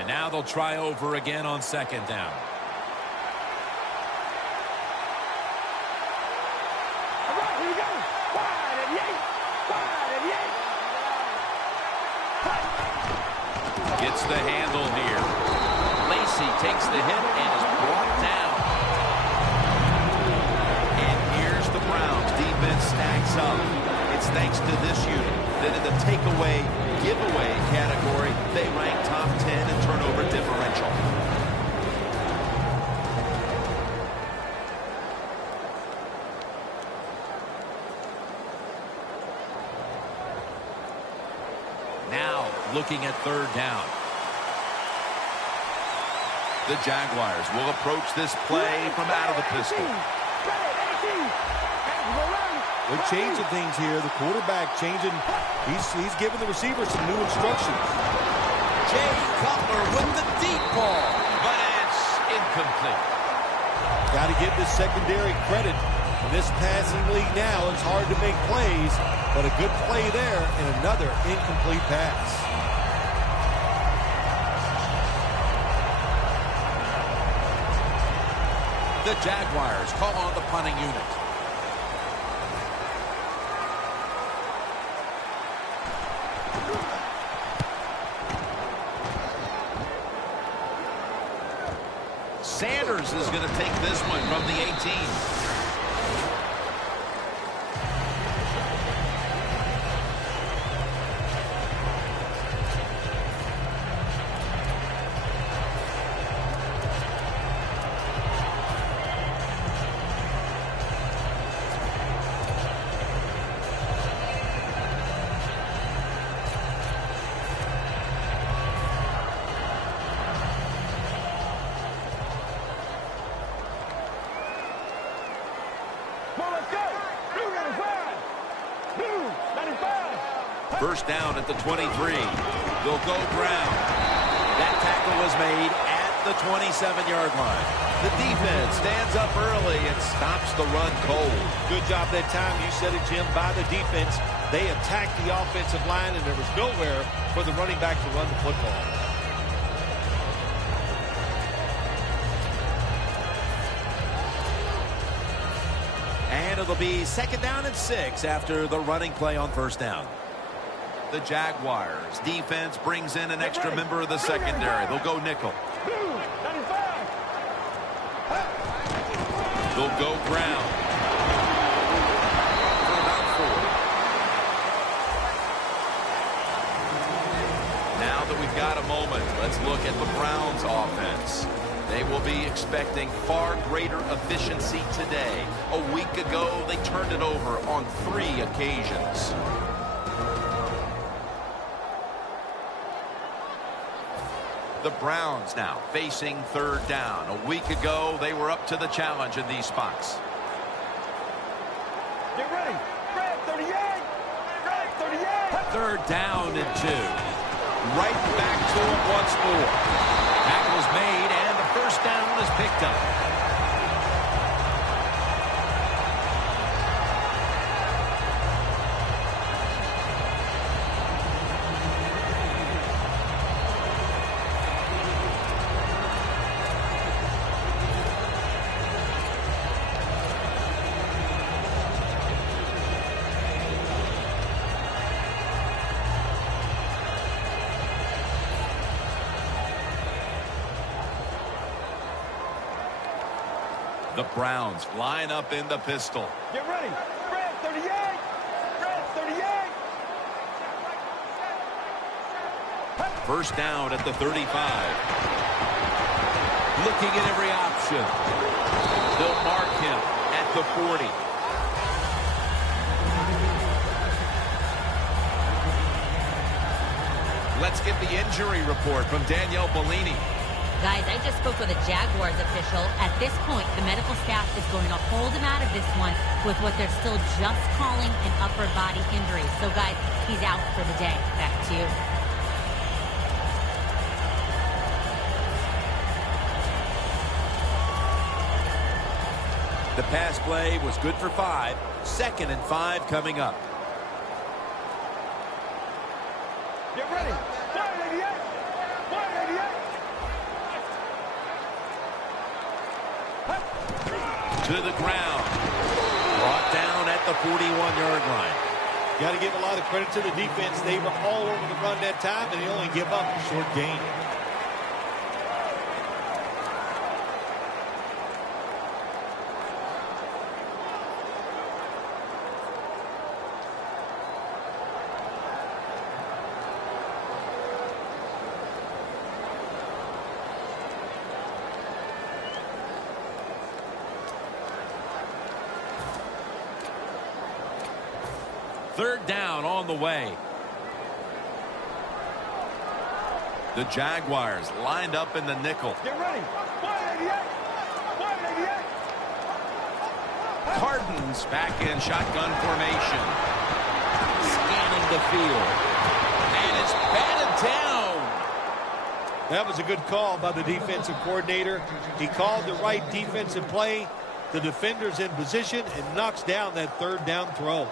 And now they'll try over again on second down. All right, here we go. Wide and yank. Wide and yank. Gets the handle here. Lacey takes the hit and is brought down. And here's the Browns. Defense stacks up. It's thanks to this unit that in the takeaway, giveaway category, they rank top 10 in turnover differential. Now, looking at third down. The Jaguars will approach this play from out of the pistol. They're changing things here. The quarterback changing. He's giving the receiver some new instructions. Jay Cutler with the deep ball, but it's incomplete. Got to give this secondary credit. In this passing league now, it's hard to make plays, but a good play there and another incomplete pass. The Jaguars call on the punting unit. Sanders is going to take this one from the 18. First down at the 23. They'll go ground. That tackle was made at the 27-yard line. The defense stands up early and stops the run cold. Good job that time. You said it, Jim, by the defense. They attacked the offensive line, and there was nowhere for the running back to run the football. And it'll be second down and 6 after the running play on first down. The Jaguars defense brings in an extra member of the secondary. They'll go nickel. They'll go ground. For about 4. Now that we've got a moment, let's look at the Browns offense. They will be expecting far greater efficiency today. A week ago, they turned it over on 3 occasions. The Browns now facing third down. A week ago, they were up to the challenge in these spots. Get ready. Red 38. Red 38. Third down and 2. Right back to it once more. Tackle is made, and the first down is picked up. The Browns line up in the pistol. Get ready. Red 38. Red 38. First down at the 35. Looking at every option. They'll mark him at the 40. Let's get the injury report from Danielle Bellini. Guys, I just spoke with a Jaguars official. At this point, the medical staff is going to hold him out of this one with what they're still just calling an upper body injury. So, guys, he's out for the day. Back to you. The pass play was good for 5. 2nd and 5 coming up. Get ready. 188. 188. to the ground. Brought down at the 41-yard line. Got to give a lot of credit to the defense. They were all over the run that time, and they only give up a short gain. Third down on the way. The Jaguars lined up in the nickel. Get ready. 188. 188. Cardinals back in shotgun formation. Scanning the field. And it's batted down. That was a good call by the defensive coordinator. He called the right defensive play. The defender's in position and knocks down that third down throw.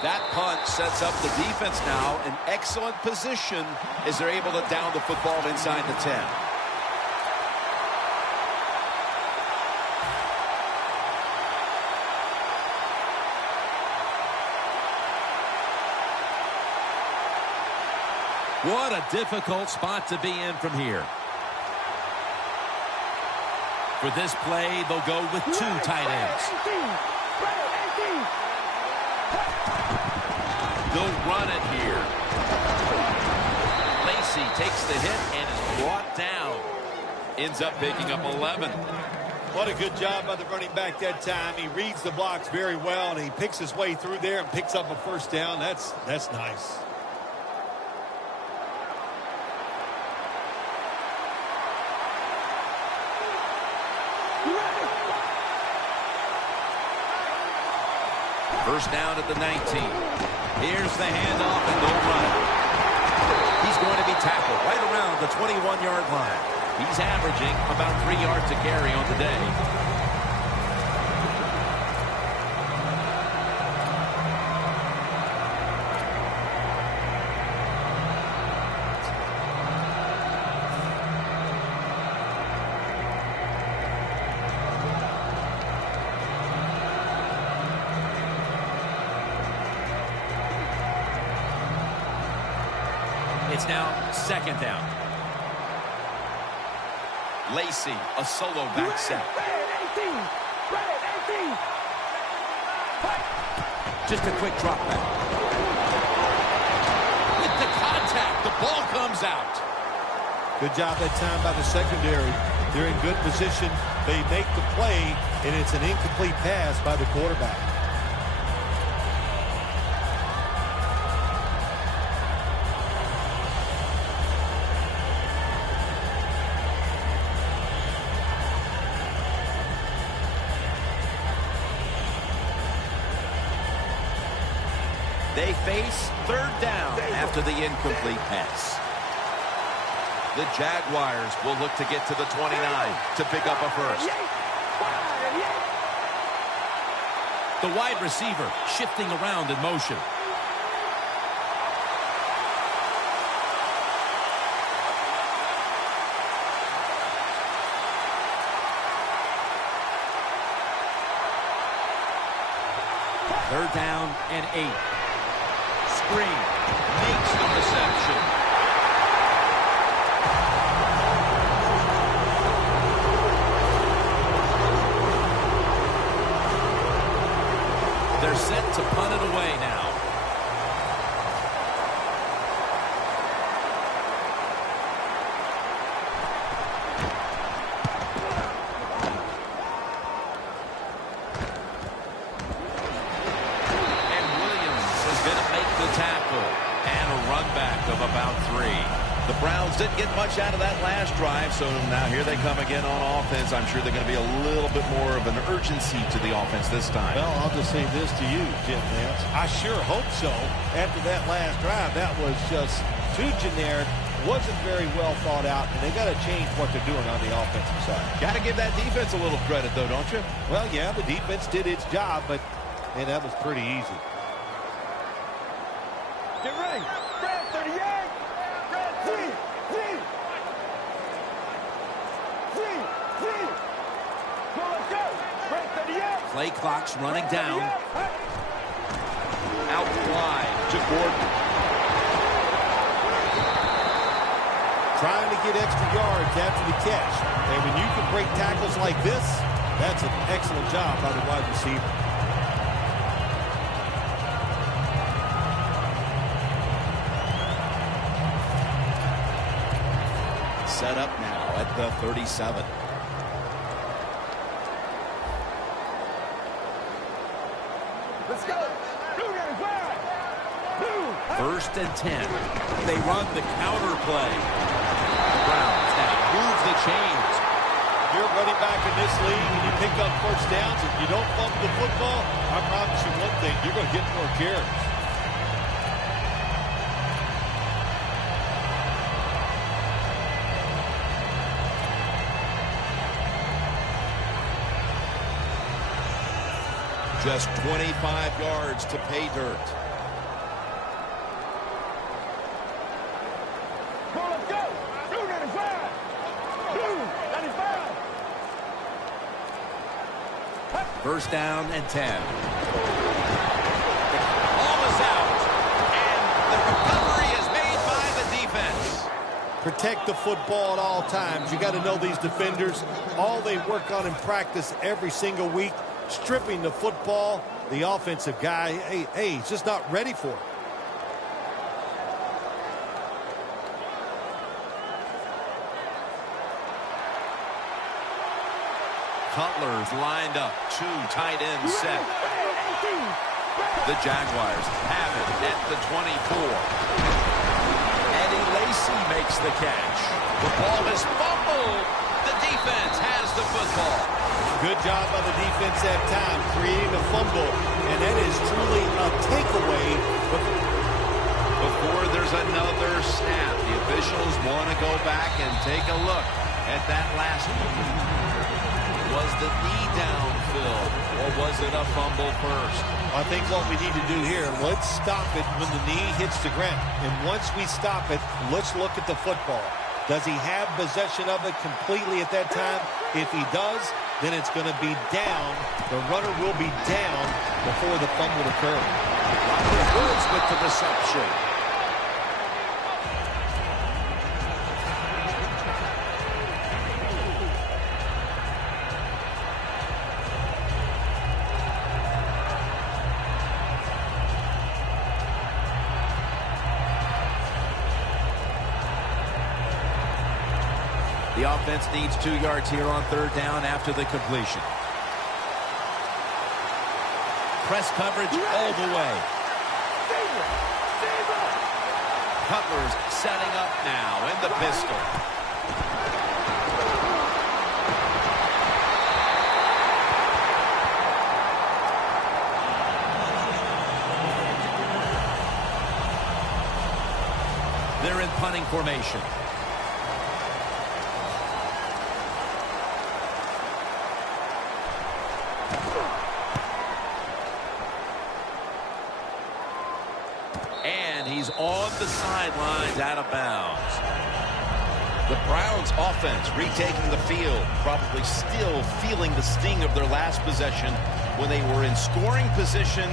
That punt sets up the defense now in excellent position as they're able to down the football inside the 10. What a difficult spot to be in from here. For this play, they'll go with two tight ends. They'll run it here. Lacy takes the hit and is brought down. Ends up picking up 11. What a good job by the running back that time. He reads the blocks very well, and he picks his way through there and picks up a first down. That's nice. First down at the 19. Here's the handoff, and they'll run it. He's going to be tackled right around the 21-yard line. He's averaging about 3 yards a carry on the day. It's now second down. Lacy, a solo back set. Just a quick drop back. With the contact, the ball comes out. Good job that time by the secondary. They're in good position. They make the play, and it's an incomplete pass by the quarterback. They face third down after the incomplete pass. The Jaguars will look to get to the 29 to pick up a first. The wide receiver shifting around in motion. Third down and 8. Screen makes the reception. They're set to punt it away now. Of about 3. The Browns didn't get much out of that last drive, so now here they come again on offense. I'm sure they're going to be a little bit more of an urgency to the offense this time. Well, I'll just say this to you, Jim Nance. I sure hope so. After that last drive, that was just too generic, wasn't very well thought out, and they got to change what they're doing on the offensive side. Got to give that defense a little credit, though, don't you? Well, yeah, the defense did its job, but, man, that was pretty easy. Get ready. Red 38. Red 3. So let's go. Red 38. Play clock's running down. Out wide to Gordon. Trying to get extra yards after the catch. And when you can break tackles like this, that's an excellent job by the wide receiver. Set up now at the 37. Let's go. Blue got his line. Blue. 1st and 10. They run the counter play. The Browns have moved the chains. You're running back in this league and you pick up first downs. If you don't fumble the football, I promise you one thing, you're going to get more carries. Just 25 yards to pay dirt. Come on, let's go. Blue got his line. Blue got his line. 1st down and 10. The ball is out. And the recovery is made by the defense. Protect the football at all times. You got to know these defenders. All they work on in practice every single week, stripping the football. The offensive guy, hey, he's just not ready for it. Cutler's lined up. 2 tight ends set. The Jaguars have it at the 24. Eddie Lacy makes the catch. The ball is fumbled. The defense has the football. Good job by the defense that time, creating a fumble, and that is truly a takeaway. Before there's another snap, the officials want to go back and take a look at that last one. Was the knee downfield, or was it a fumble first? I think what we need to do here, let's stop it when the knee hits the ground. And once we stop it, let's look at the football. Does he have possession of it completely at that time? If he does, then it's going to be down. The runner will be down before the fumble occurs. Robert Woods with the reception. The offense needs 2 yards here on 3rd down after the completion. Press coverage all the way. Cutler's setting up now in the pistol. They're in punting formation. He's on the sidelines, out of bounds. The Browns offense retaking the field, probably still feeling the sting of their last possession when they were in scoring position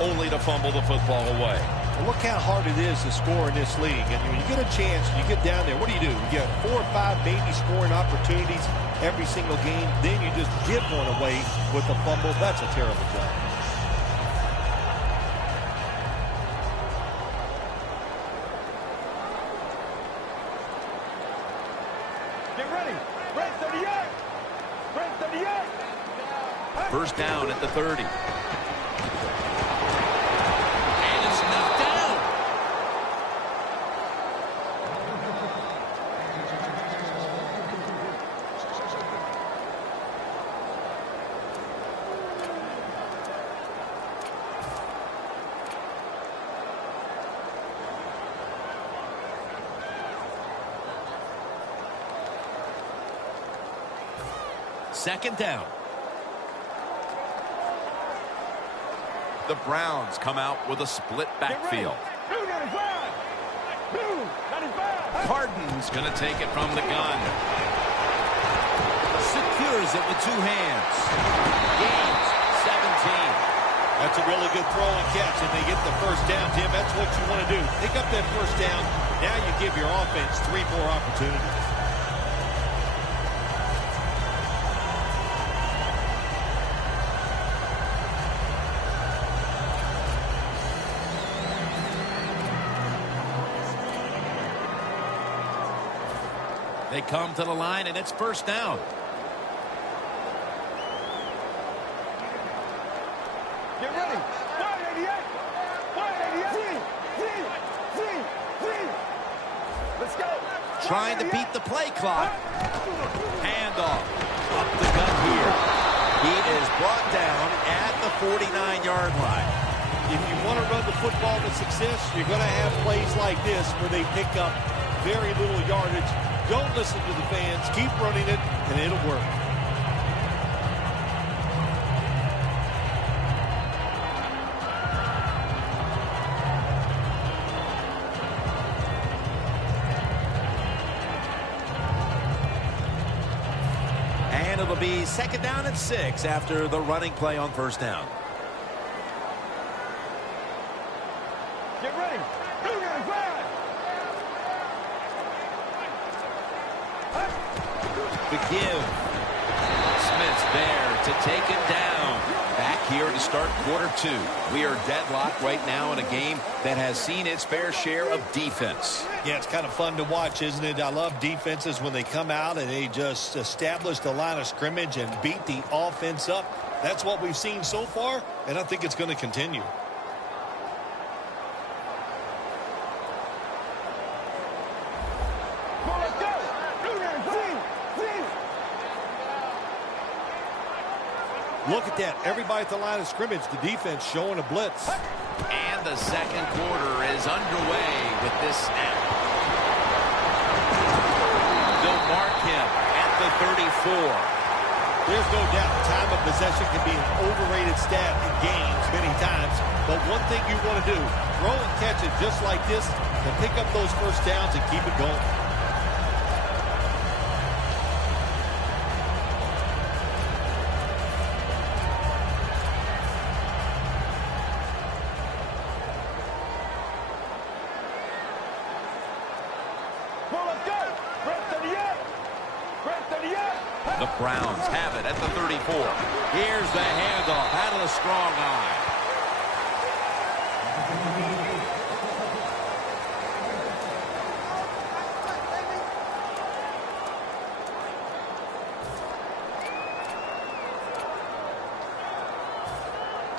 only to fumble the football away. Well, look how hard it is to score in this league. And when you get a chance, you get down there, what do? You get 4 or 5 maybe scoring opportunities every single game. Then you just give one away with a fumble. That's a terrible job. Get ready. Red 38. Red 38. 1st down at the 30. And it's knocked down. 2nd down. The Browns come out with a split backfield. Blue 95. Blue 95. Harden's going to take it from the gun. Secures it with 2 hands. Gains 17. That's a really good throw and catch, and they get the first down, Tim. That's what you want to do. Pick up that first down. Now you give your offense 3 more opportunities. They come to the line, and it's 1st down. Get ready. 188. 188. Let's go. Trying to beat the play clock. Handoff. Up the gut here. He is brought down at the 49-yard line. If you want to run the football with success, you're going to have plays like this where they pick up very little yardage. Don't listen to the fans. Keep running it, and it'll work. And it'll be 2nd down and 6 after the running play on 1st down. Get ready. Blue 95. The give. Smith's there to take it down. Back here to start quarter 2. We are deadlocked right now in a game that has seen its fair share of defense. Yeah, it's kind of fun to watch, isn't it? I love defenses when they come out and they just establish the line of scrimmage and beat the offense up. That's what we've seen so far, and I think it's going to continue. Well, let's go. Blue 95. Look at that. Everybody at the line of scrimmage, the defense showing a blitz. And the 2nd quarter is underway with this snap. They'll mark him at the 34. There's no doubt time of possession can be an overrated stat in games many times. But one thing you want to do, throw and catch it just like this, and pick up those first downs and keep it going. Well, let's go. Red 38. Red 38. The Browns have it at the 34. Here's the handoff out of the strong eye.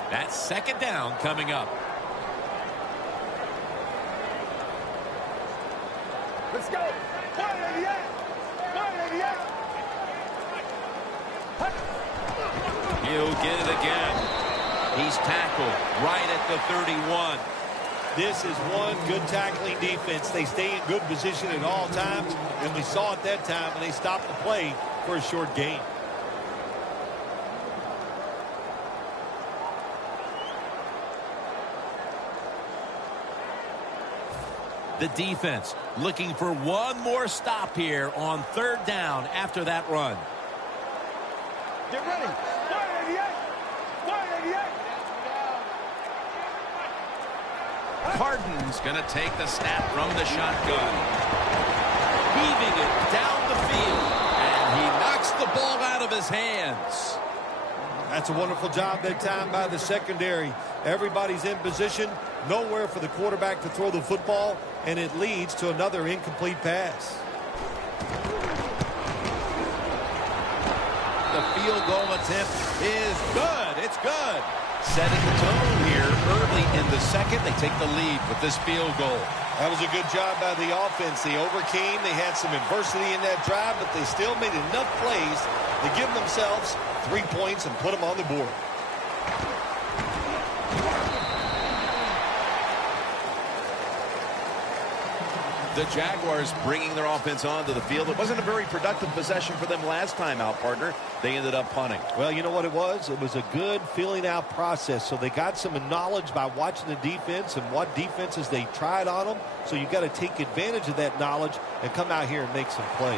That's 2nd down coming up. Let's go. 188. 188. He'll get it again. He's tackled right at the 31. This is one good tackling defense. They stay in good position at all times, and we saw it that time, and they stopped the play for a short gain. The defense looking for one more stop here on 3rd down after that run. Get ready. 188. 188. Harden's going to take the snap from the shotgun. Heaving it down the field. And he knocks the ball out of his hands. That's a wonderful job that time by the secondary. Everybody's in position. Nowhere for the quarterback to throw the football, and it leads to another incomplete pass. The field goal attempt is good. It's good. Setting the tone here early in the 2nd. They take the lead with this field goal. That was a good job by the offense. They overcame. They had some adversity in that drive, but they still made enough plays to give themselves 3 points and put them on the board. The Jaguars bringing their offense onto the field. It wasn't a very productive possession for them last time out, partner. They ended up punting. Well, you know what it was? It was a good filling out process. So they got some knowledge by watching the defense and what defenses they tried on them. So you got to take advantage of that knowledge and come out here and make some plays.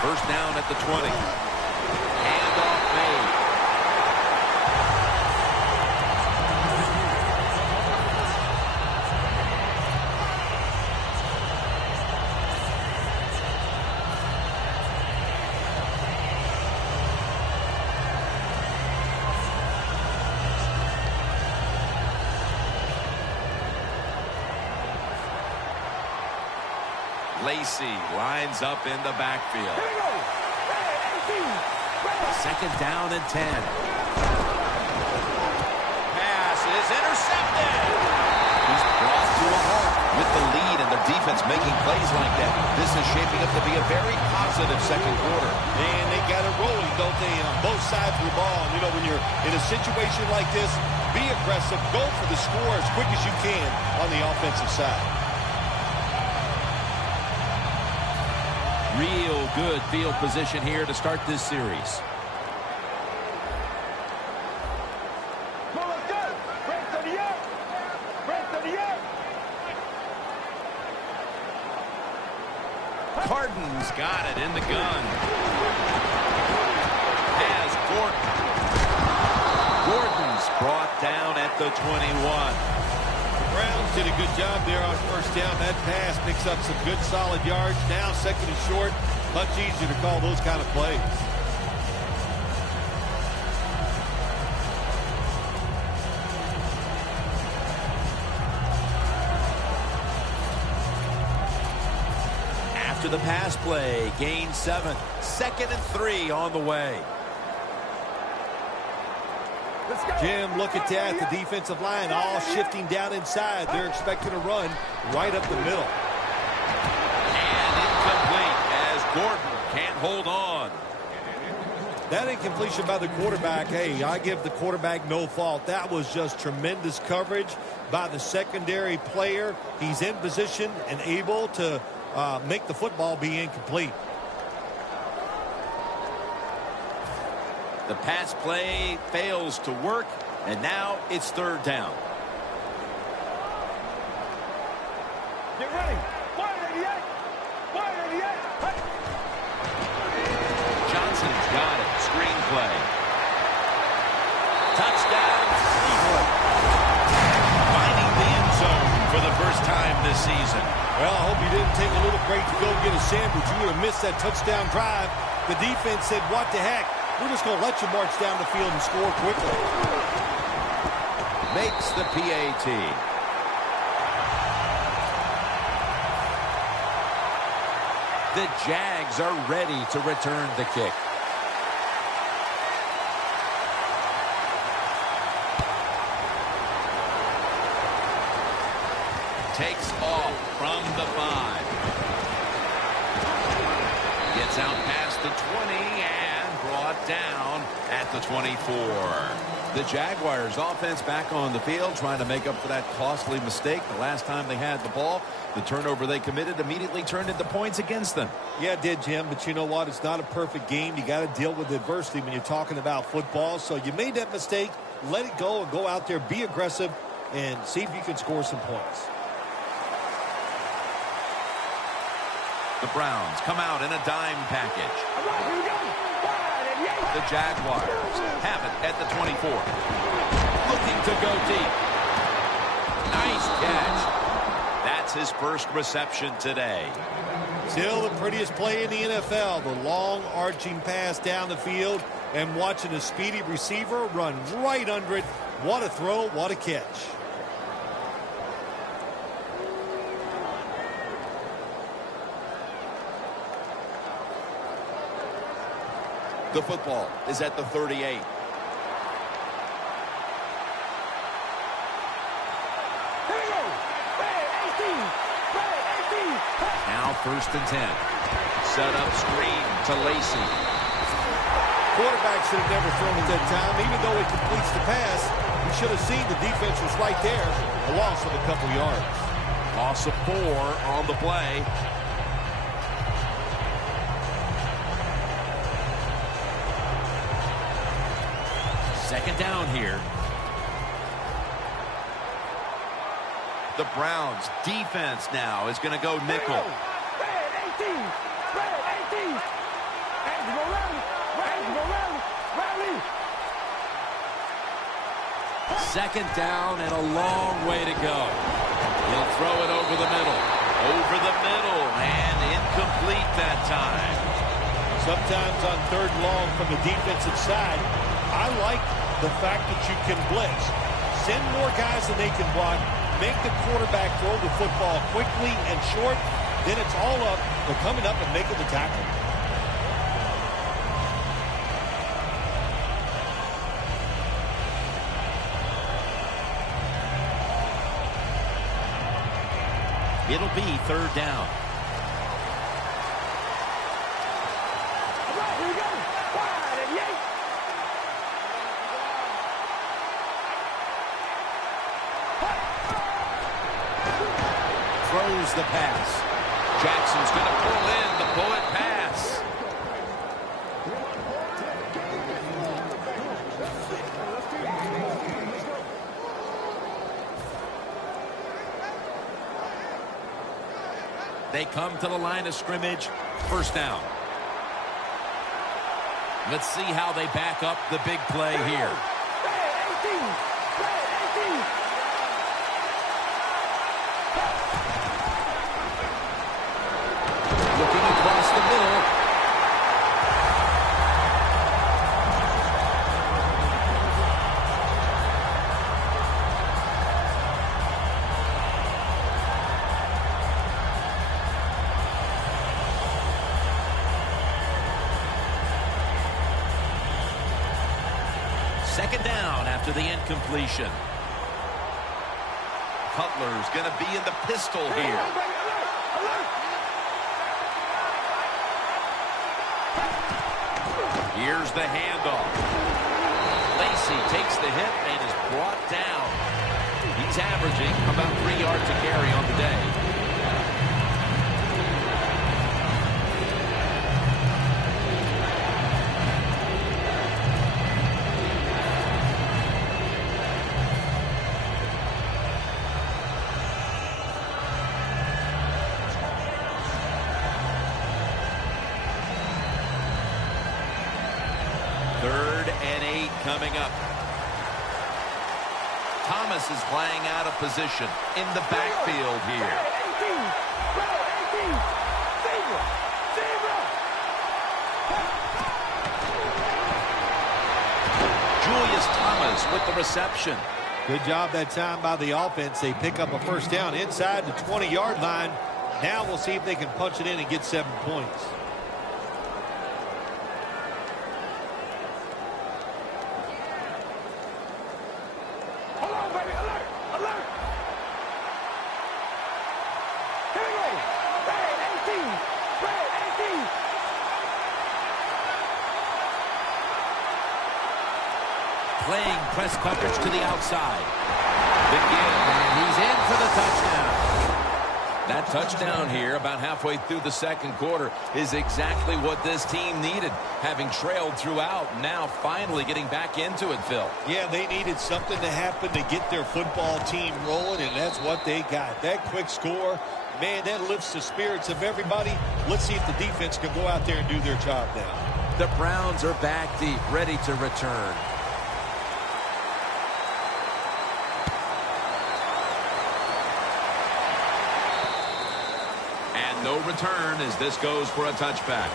First down at the 20. Handoff made. Lacy lines up in the backfield. Second down and 10. Pass is intercepted. He's brought to a halt with the lead and their defense making plays like that. This is shaping up to be a very positive second quarter. And they got it rolling, don't they, on both sides of the ball. You know, when you're in a situation like this, be aggressive, go for the score as quick as you can on the offensive side. Real good field position here to start this series. Harden's got it in the gun. Has Gordon. Gordon's brought down at the 21. Browns did a good job there on first down. That pass picks up some good solid yards. Now second and short. Much easier to call those kind of plays. After the pass play, gain 7. Second and 3 on the way. Jim, look at that. The defensive line all shifting down inside. They're expecting to run right up the middle. And incomplete as Gordon can't hold on. That incompletion by the quarterback, hey, I give the quarterback no fault. That was just tremendous coverage by the secondary player. He's in position and able to make the football be incomplete. The pass play fails to work, and now it's third down. Get ready. 188. 188. Johnson's got it. Screen play. Touchdown, Cleveland. Finding the end zone for the first time this season. Well, I hope you didn't take a little break to go get a sandwich. You would have missed that touchdown drive. The defense said, what the heck? We're just going to let you march down the field and score quickly. Makes the PAT. The Jags are ready to return the kick. Takes off from the 5. Gets out past the 20 and brought down at the 24. The Jaguars offense back on the field trying to make up for that costly mistake the last time they had the ball. The turnover they committed immediately turned into points against them. Yeah, it did, Jim, but you know what? It's not a perfect game. You got to deal with adversity when you're talking about football. So you made that mistake. Let it go and go out there, be aggressive, and see if you can score some points. The Browns come out in a dime package. The Jaguars have it at the 24. Looking to go deep. Nice catch. That's his first reception today. Still the prettiest play in the NFL. The long arching pass down the field and watching a speedy receiver run right under it. What a throw, what a catch. The football is at the 38. Now first and 10. Set up screen to Lacy. Quarterback should have never thrown at that time. Even though he completes the pass, he should have seen the defense was right there. A loss of a couple yards. Loss of 4 on the play. Second down here. The Browns defense now is going to go nickel. Red 18. Red 18. And go rally. Rally. Second down and a long way to go. He'll throw it over the middle. Over the middle and incomplete that time. Sometimes on third and long from the defensive side, I like the fact that you can blitz. Send more guys than they can block. Make the quarterback throw the football quickly and short. Then it's all up for coming up and making the tackle. It'll be third down. All right, here we go. Wide and yank. Throws the pass. Jackson's going to pull in the bullet pass. They come to the line of scrimmage. First down. Let's see how they back up the big play here. Red 18. Red 18. Looking across the middle. Second down after the incompletion. Cutler's going to be in the pistol here. Here's the handoff. Lacey takes the hit and is brought down. He's averaging about 3 yards a carry on the day. Third and 8 coming up. Thomas is playing out of position in the backfield here. Julius Thomas with the reception. Good job that time by the offense. They pick up a first down inside the 20-yard line. Now we'll see if they can punch it in and get 7 points. Playing press coverage to the outside. The give, and he's in for the touchdown. That touchdown here about halfway through the second quarter is exactly what this team needed. Having trailed throughout, now finally getting back into it, Phil. Yeah, they needed something to happen to get their football team rolling, and that's what they got. That quick score, man, that lifts the spirits of everybody. Let's see if the defense can go out there and do their job now. The Browns are back deep, ready to return. No return as this goes for a touchback.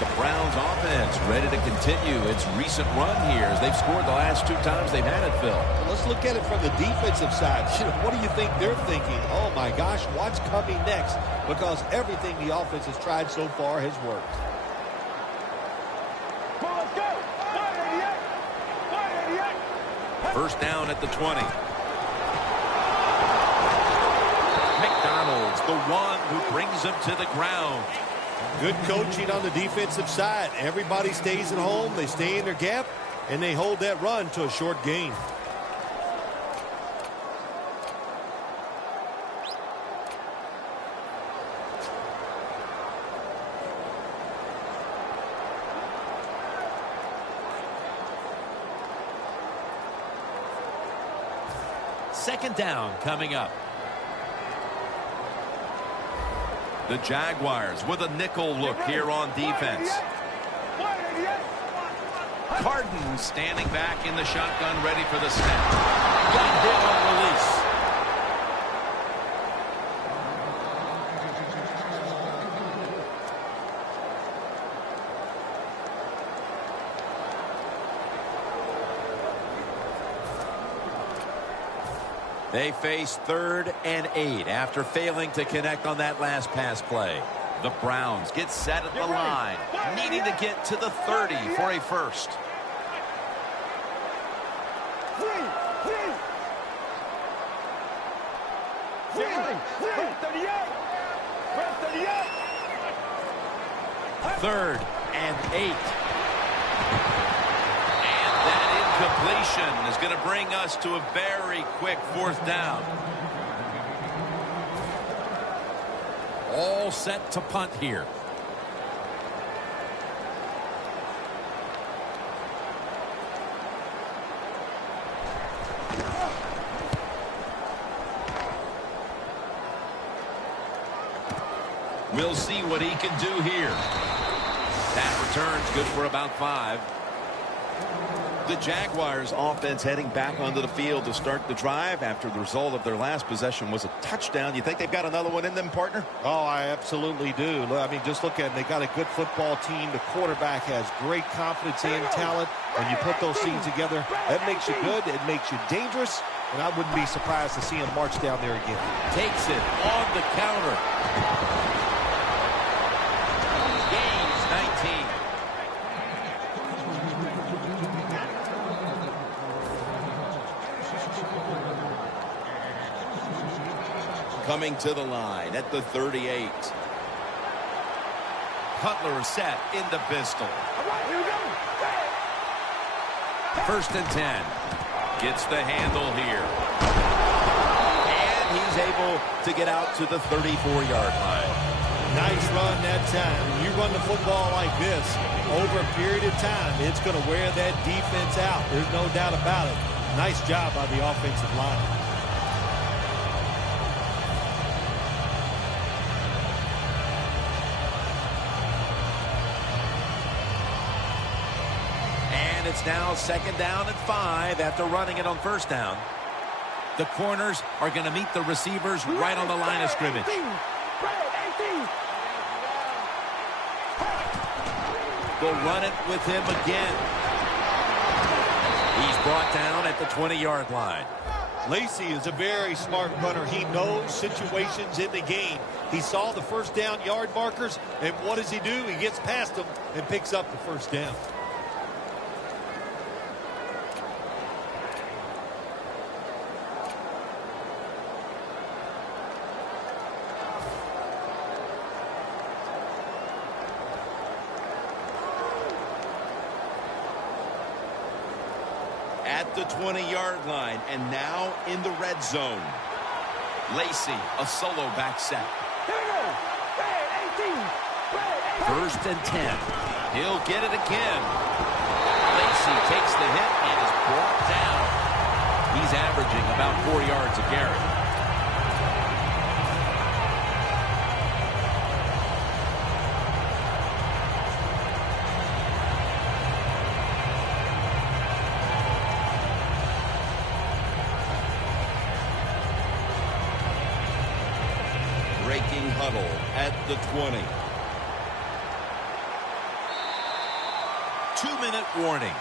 The Browns offense ready to continue its recent run here as they've scored the last 2 times they've had it, Phil. Well, let's look at it from the defensive side. What do you think they're thinking? Oh, my gosh, what's coming next? Because everything the offense has tried so far has worked. Let's go. 188. First down at the 20. McDonald's, the one who brings him to the ground. Good coaching on the defensive side. Everybody stays at home. They stay in their gap, and they hold that run to a short gain. Second down coming up. The Jaguars with a nickel look here on defense. Carden standing back in the shotgun, ready for the snap. Got hit on release. They face 3rd and 8 after failing to connect on that last pass play. The Browns get set at the line, needing to get to the 30 for a first. Third and 8. Completion is going to bring us to a very quick 4th down. All set to punt here. We'll see what he can do here. That return's good for about 5. The Jaguars offense heading back onto the field to start the drive after the result of their last possession was a touchdown. You think they've got another one in them, partner? Oh, I absolutely do. I mean, just look at them. They got a good football team. The quarterback has great confidence and talent. When you put those things together, that makes you good. It makes you dangerous. And I wouldn't be surprised to see him march down there again. Takes it on the counter. Gains 19. Coming to the line at the 38. Cutler is set in the pistol. First and 10. Gets the handle here. And he's able to get out to the 34-yard line. Nice run that time. When you run the football like this, over a period of time, it's going to wear that defense out. There's no doubt about it. Nice job by the offensive line. It's now 2nd down and 5 after running it on 1st down. The corners are going to meet the receivers right on the line of scrimmage. They'll run it with him again. He's brought down at the 20-yard line. Lacey is a very smart runner. He knows situations in the game. He saw the 1st down yard markers, and what does he do? He gets past them and picks up the 1st down. At the 20-yard line, and now in the red zone. Lacey, a solo back set. 1st and 10. He'll get it again. Lacey takes the hit and is brought down. He's averaging about 4 yards a carry. Breaking huddle at the 20. 2-minute warning.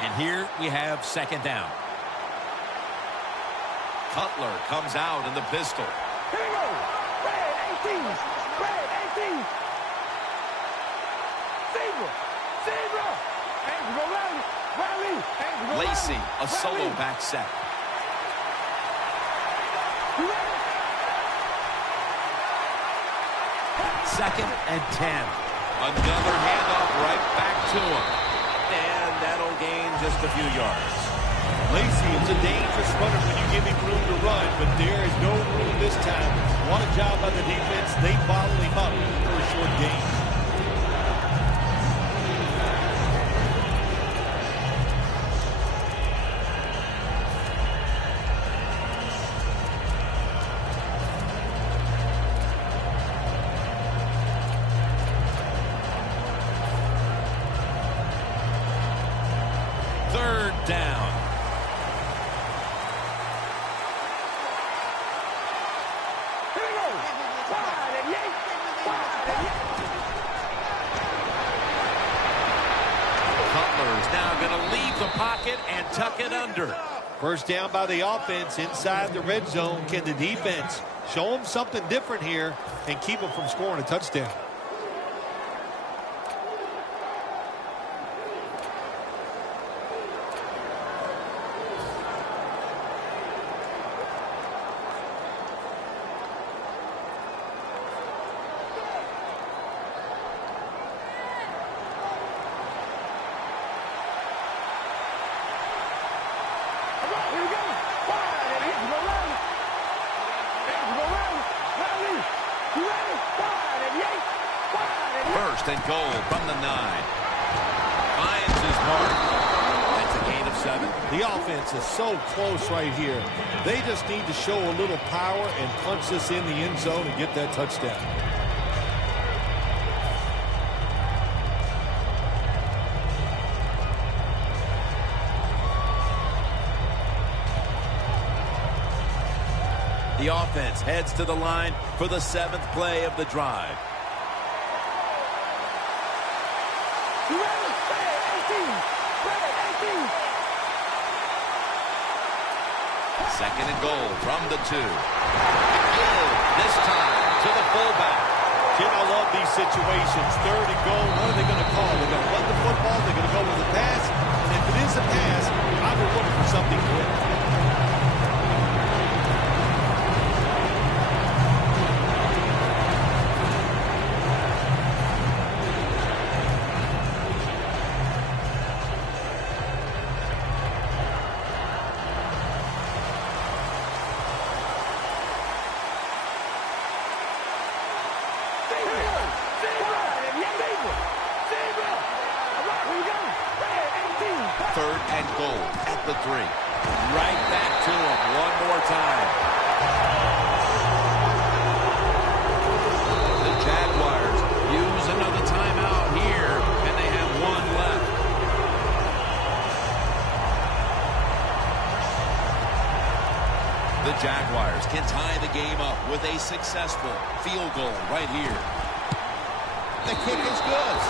And here we have 2nd down. Cutler comes out in the pistol. Lacey, a solo back set. 2nd and 10. Another handoff right back to him. And that'll gain just a few yards. Lacy is a dangerous runner when you give him room to run, but there is no room this time. What a job by the defense. They bottled him up for a short gain. Third down. Here we go. Wide and yank. Wide and yank. Cutler's now going to leave the pocket and tuck it under. First down by the offense inside the red zone. Can the defense show them something different here and keep them from scoring a touchdown? Here we go. Wide and yank. Go run. Go run. Run loose. You ready? Wide and yank. Wide and yank. First and goal from the 9. Finds his mark. That's a gain of 7. The offense is so close right here. They just need to show a little power and punch this in the end zone and get that touchdown. The offense heads to the line for the 7th play of the drive. You ready? Ready. 18. Ready. 18. Second and goal from the 2. Gill, this time to the fullback. Jim, I love these situations. Third and goal. What are they going to call? They're going to run the football. They're going to go with the pass. And if it is a pass, I would look for something quick. Third and goal at the 3. Right back to him one more time. The Jaguars use another timeout here, and they have 1 left. The Jaguars can tie the game up with a successful field goal right here. The kick is good.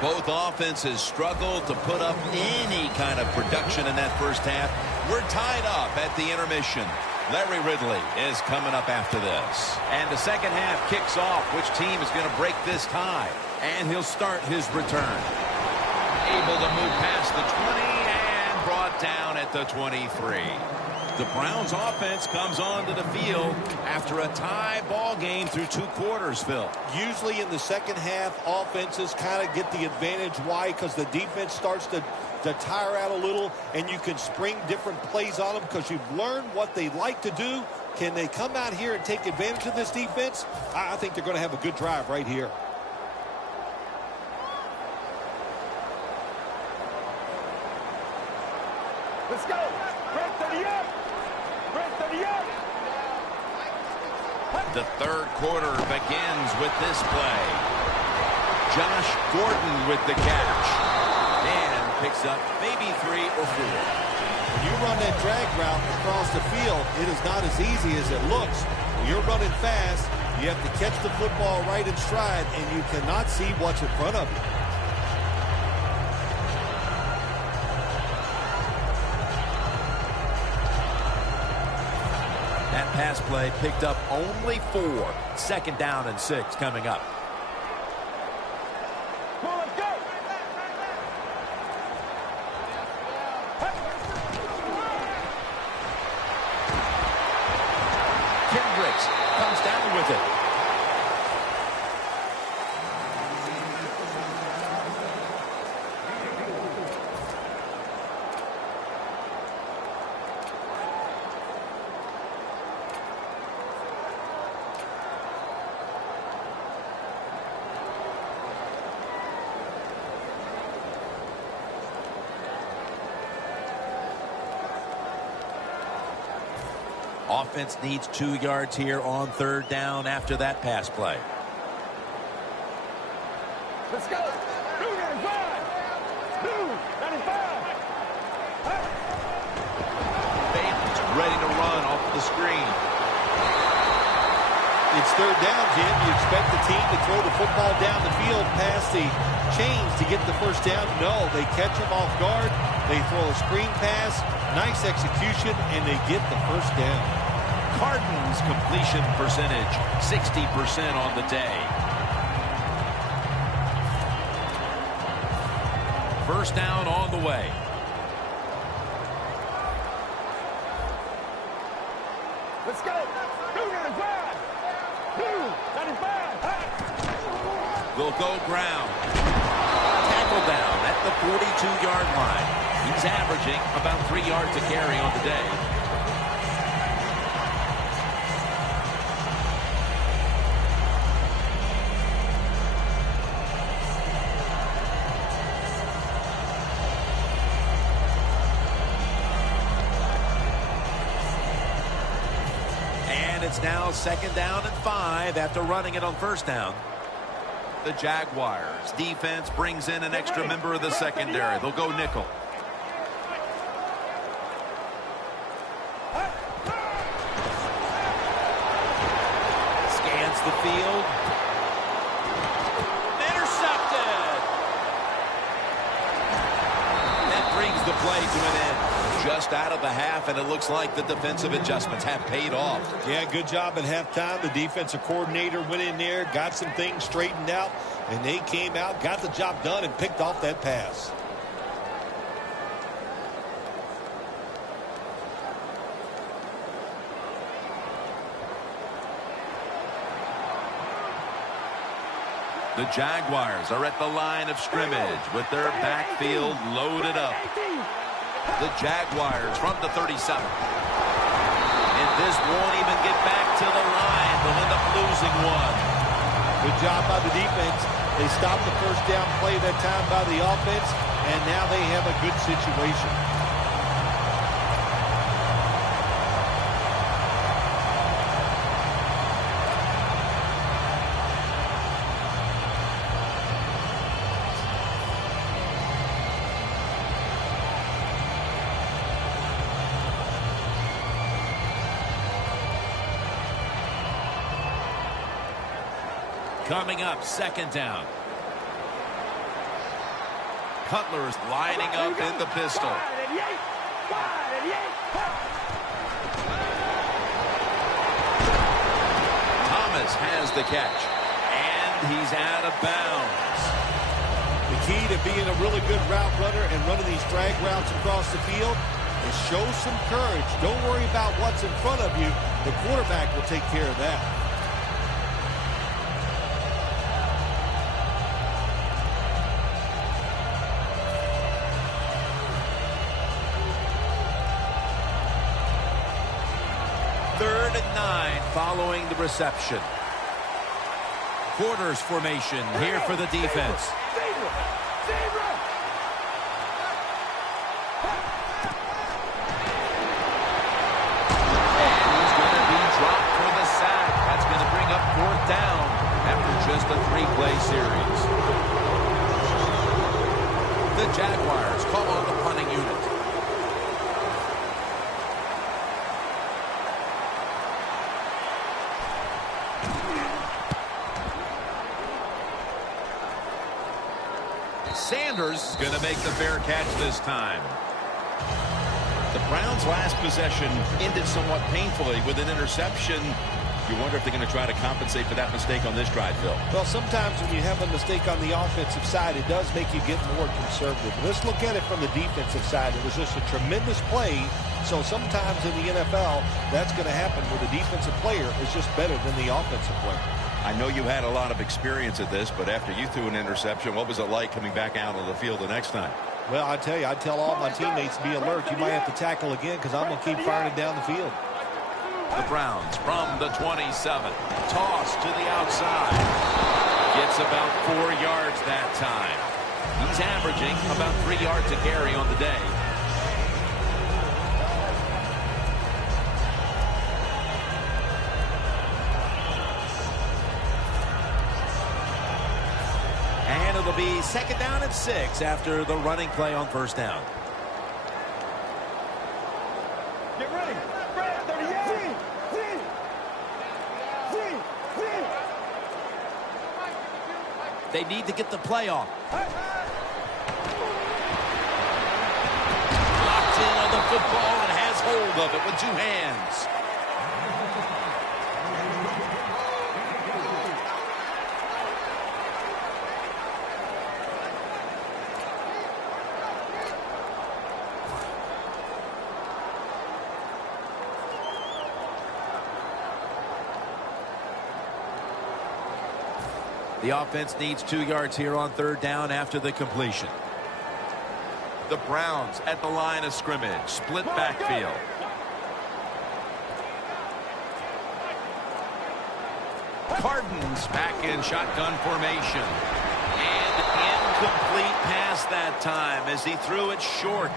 Both offenses struggled to put up any kind of production in that first half. We're tied up at the intermission. Larry Ridley is coming up after this. And the second half kicks off. Which team is going to break this tie? And he'll start his return. Able to move past the 20 and brought down at the 23. The Browns offense comes onto the field after a tie ball game through 2 quarters, Phil. Usually in the second half, offenses kind of get the advantage. Why? Because the defense starts to tire out a little, and you can spring different plays on them because you've learned what they like to do. Can they come out here and take advantage of this defense? I think they're going to have a good drive right here. Let's go. Break 30 up. Break 30 up. The third quarter begins with this play. Josh Gordon with the catch. And picks up maybe 3 or 4. When you run that drag route across the field, it is not as easy as it looks. When you're running fast, you have to catch the football right in stride, and you cannot see what's in front of you. That pass play picked up only 4. 2nd down and 6 coming up. Come on, let's go. Offense needs 2 yards here on 3rd down after that pass play. Let's go. 295. 295. Bailey's ready to run off the screen. It's 3rd down, Jim. You expect the team to throw the football down the field past the chains to get the 1st down. No, they catch them off guard. They throw a screen pass. Nice execution, and they get the 1st down. Cardinals completion percentage, 60% on the day. 1st down on the way. Let's go. 295. 295. Will go ground. Tackle down at the 42-yard line. He's averaging about 3 yards a carry on the day. And it's now 2nd down and 5 after running it on 1st down. The Jaguars defense brings in an extra member of the secondary. They'll go nickel. Scans the field. Intercepted. That brings the play to an end. Just out of the half, and it looks like the defensive adjustments have paid off. Yeah, good job at halftime. The defensive coordinator went in there, got some things straightened out, and they came out, got the job done, and picked off that pass. The Jaguars are at the line of scrimmage with their backfield loaded up. The Jaguars from the 37. And this won't even get back to the line. They'll end up losing one. Good job by the defense. They stopped the 1st down play that time by the offense, and now they have a good situation. Coming up, 2nd down. Cutler's lining up in the pistol. Thomas has the catch, and he's out of bounds. The key to being a really good route runner and running these drag routes across the field is show some courage. Don't worry about what's in front of you. The quarterback will take care of that. Following the reception. Quarters formation here for the defense. And he's going to be dropped for the sack. That's going to bring up 4th down after just a 3-play series. The Jaguars call on the punting unit. Sanders is going to make the fair catch this time. The Browns' last possession ended somewhat painfully with an interception. You wonder if they're going to try to compensate for that mistake on this drive, Phil. Well, sometimes when you have a mistake on the offensive side, it does make you get more conservative. Let's look at it from the defensive side. It was just a tremendous play. So sometimes in the NFL, that's going to happen where the defensive player is just better than the offensive player. I know you had a lot of experience at this, but after you threw an interception, what was it like coming back out on the field the next time? Well, I tell you, I tell all my teammates to be alert. You might have to tackle again because I'm going to keep firing it down the field. The Browns from the 27. Toss to the outside. Gets about 4 yards that time. He's averaging about 3 yards a carry on the day. it'll be 2nd down and 6 after the running play on 1st down. Get ready. They need to get the play off. Locked in on the football and has hold of it with 2 hands. The offense needs 2 yards here on 3rd down after the completion. The Browns at the line of scrimmage. Split backfield. Cardinals back in shotgun formation. And incomplete pass that time as he threw it short.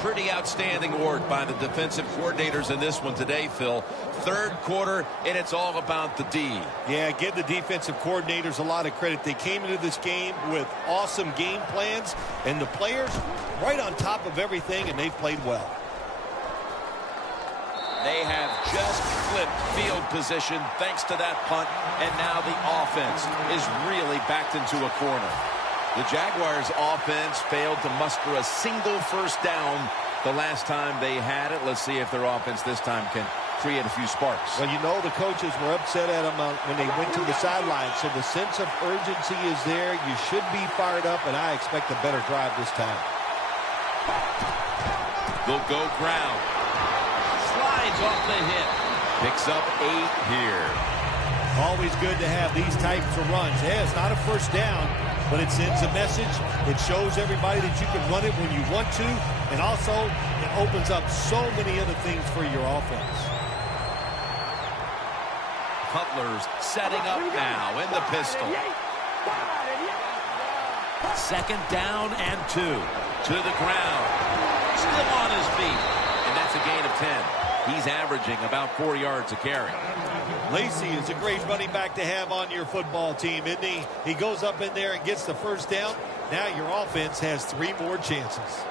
Pretty outstanding work by the defensive coordinators in this one today, Phil. 3rd quarter, and it's all about the D. Yeah, give the defensive coordinators a lot of credit. They came into this game with awesome game plans, and the players right on top of everything, and they've played well. They have just flipped field position thanks to that punt, and now the offense is really backed into a corner. The Jaguars' offense failed to muster a single 1st down the last time they had it. Let's see if their offense this time can create a few sparks. Well, you know the coaches were upset at them when they went to the sideline, so the sense of urgency is there. You should be fired up, and I expect a better drive this time. They'll go ground. Slides off the hit. Picks up 8 here. Always good to have these types of runs. Yeah, it's not a 1st down, but it sends a message. It shows everybody that you can run it when you want to, and also it opens up so many other things for your offense. Cutler's setting up now in the pistol. 2nd down and 2. To the ground. Still on his feet. And that's a gain of 10. He's averaging about 4 yards a carry. Lacy is a great running back to have on your football team, isn't he? He goes up in there and gets the 1st down. Now your offense has 3 more chances.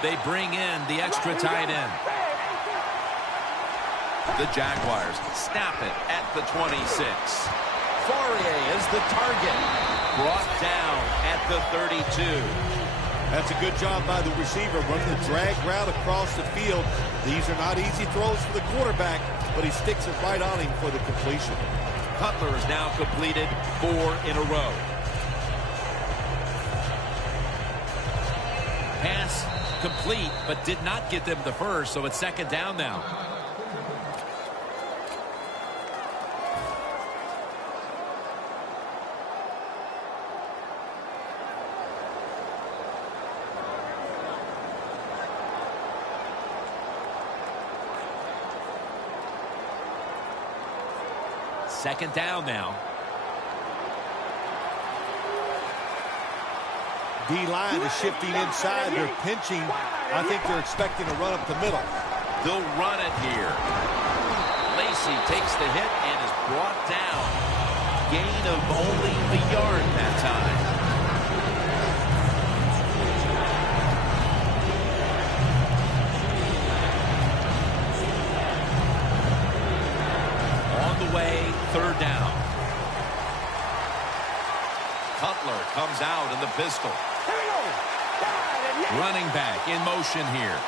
They bring in the extra tight end. The Jaguars snap it at the 26. Fourier is the target. Brought down at the 32. That's a good job by the receiver, running the drag route across the field. These are not easy throws for the quarterback, but he sticks it right on him for the completion. Cutler has now completed 4 in a row. Pass complete, but did not get them the first, so it's 2nd down now. Second down now. D-line is shifting inside. They're pinching. I think they're expecting to run up the middle. They'll run it here. Lacy takes the hit and is brought down. Gain of only a yard that time. Way, 3rd down. Cutler comes out in the pistol. Running back in motion here.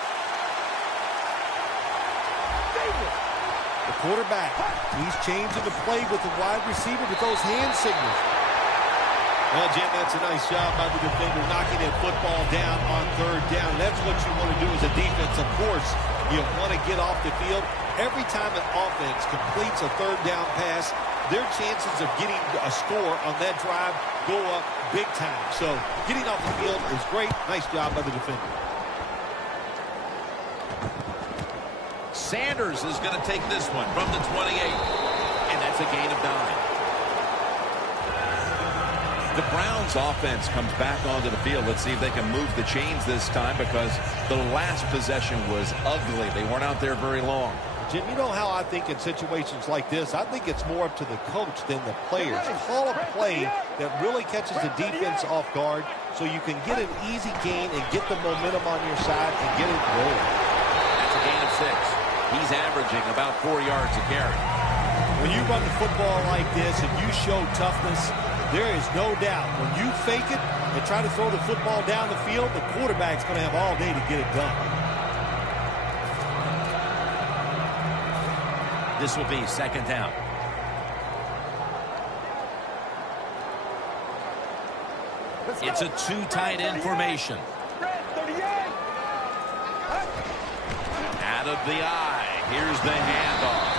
The quarterback, he's changing the play with the wide receiver with those hand signals. Well, Jim, that's a nice job by the defender knocking that football down on 3rd down. That's what you want to do as a defense. Of course, you want to get off the field. Every time an offense completes a 3rd down pass, their chances of getting a score on that drive go up big time. So getting off the field is great. Nice job by the defender. Sanders is going to take this one from the 28. And that's a gain of 9. The Browns offense comes back onto the field. Let's see if they can move the chains this time, because the last possession was ugly. They weren't out there very long. Jim, you know how I think in situations like this, I think it's more up to the coach than the players. Call a play that really catches the defense off guard so you can get an easy gain and get the momentum on your side and get it rolling. That's a gain of 6. He's averaging about 4 yards a carry. When you run the football like this and you show toughness, there is no doubt when you fake it and try to throw the football down the field, the quarterback's going to have all day to get it done. This will be 2nd down. It's a 2 tight end formation. Out of the eye. Here's the handoff.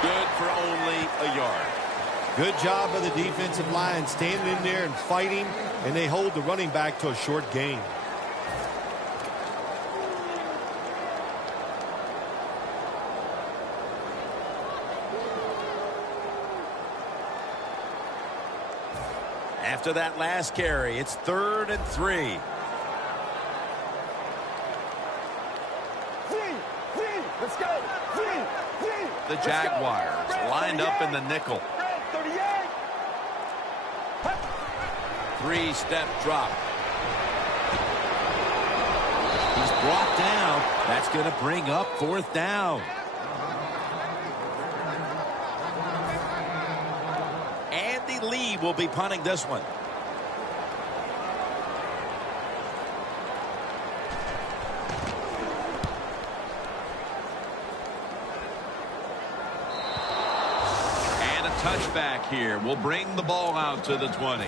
Good for only a yard. Good job of the defensive line standing in there and fighting, and they hold the running back to a short gain. After that last carry, it's 3rd and 3. Let's go. The Jaguars lined up in the nickel. 3-step drop. He's brought down. That's going to bring up 4th down. Andy Lee will be punting this one. And a touchback here will bring the ball out to the 20.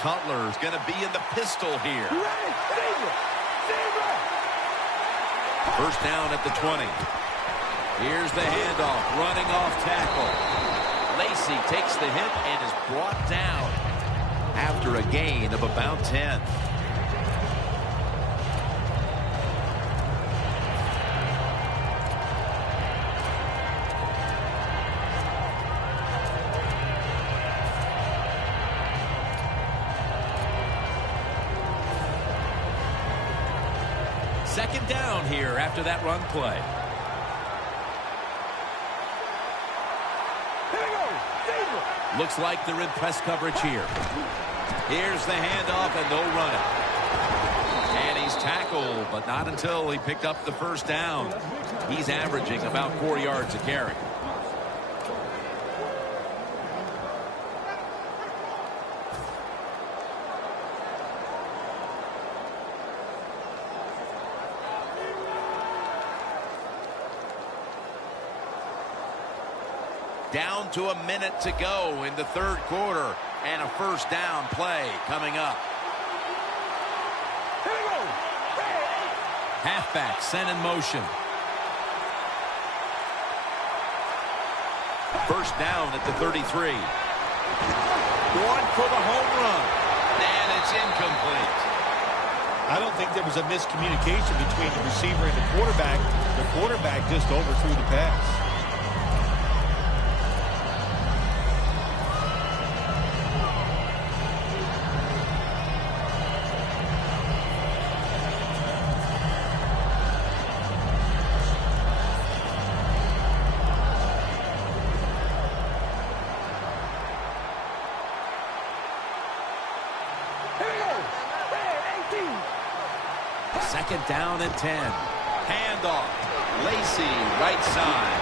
Cutler's going to be in the pistol here. First down at the 20. Here's the handoff, running off tackle. Lacy takes the hit and is brought down after a gain of about 10. Second down here after that run play. Looks like they're in press coverage here. Here's the handoff and no running. And he's tackled, but not until he picked up the first down. He's averaging about 4 yards a carry. Down to a minute to go in the 3rd quarter, and a first down play coming up. Halfback sent in motion. First down at the 33. Going for the home run, and it's incomplete. I don't think there was a miscommunication between the receiver and the quarterback. The quarterback just overthrew the pass. Second down and 10. Handoff. Lacy, right side.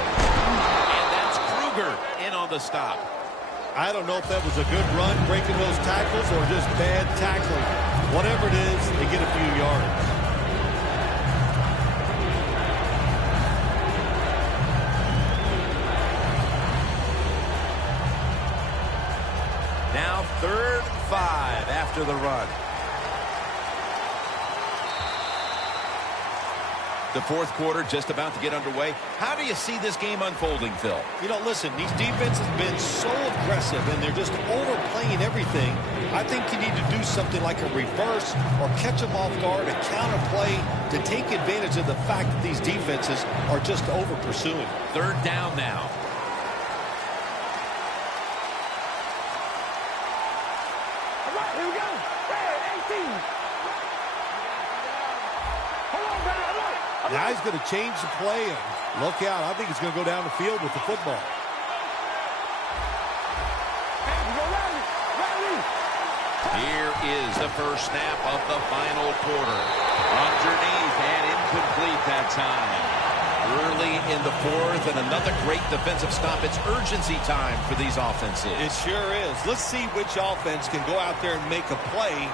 And that's Kruger in on the stop. I don't know if that was a good run, breaking those tackles, or just bad tackling. Whatever it is, they get a few yards. Now 3rd and 5 after the run. The fourth quarter just about to get underway. How do you see this game unfolding, Phil? You know, listen, these defenses have been so aggressive, and they're just overplaying everything. I think you need to do something like a reverse or catch them off guard, a counter play to take advantage of the fact that these defenses are just over-pursuing. Third down now. All right, here we go. Red 18. Hold on, brother. Hold on. Now he's going to change the play, and look out. I think he's going to go down the field with the football. Here is the first snap of the final quarter. Underneath and incomplete that time. Early in the fourth, and another great defensive stop. It's urgency time for these offenses. It sure is. Let's see which offense can go out there and make a play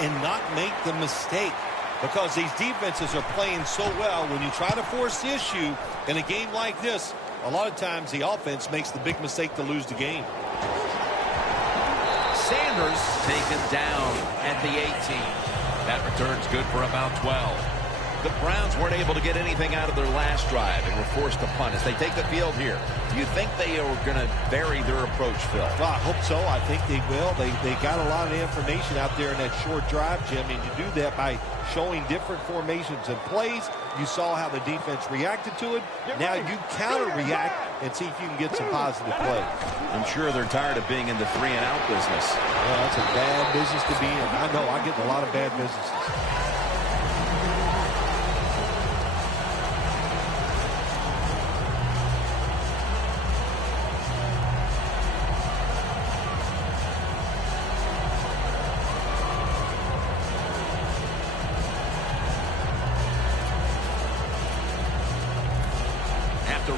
and not make the mistake. Because these defenses are playing so well, when you try to force the issue in a game like this, a lot of times the offense makes the big mistake to lose the game. Sanders taken down at the 18. That return's good for about 12. The Browns weren't able to get anything out of their last drive and were forced to punt. As they take the field here, do you think they are going to vary their approach, Phil? Well, I hope so. I think they will. They got a lot of information out there in that short drive, Jim, and you do that by showing different formations and plays. You saw how the defense reacted to it. Now you counter-react and see if you can get some positive play. I'm sure they're tired of being in the 3-and-out business. Well, that's a bad business to be in. I know. I get in a lot of bad businesses.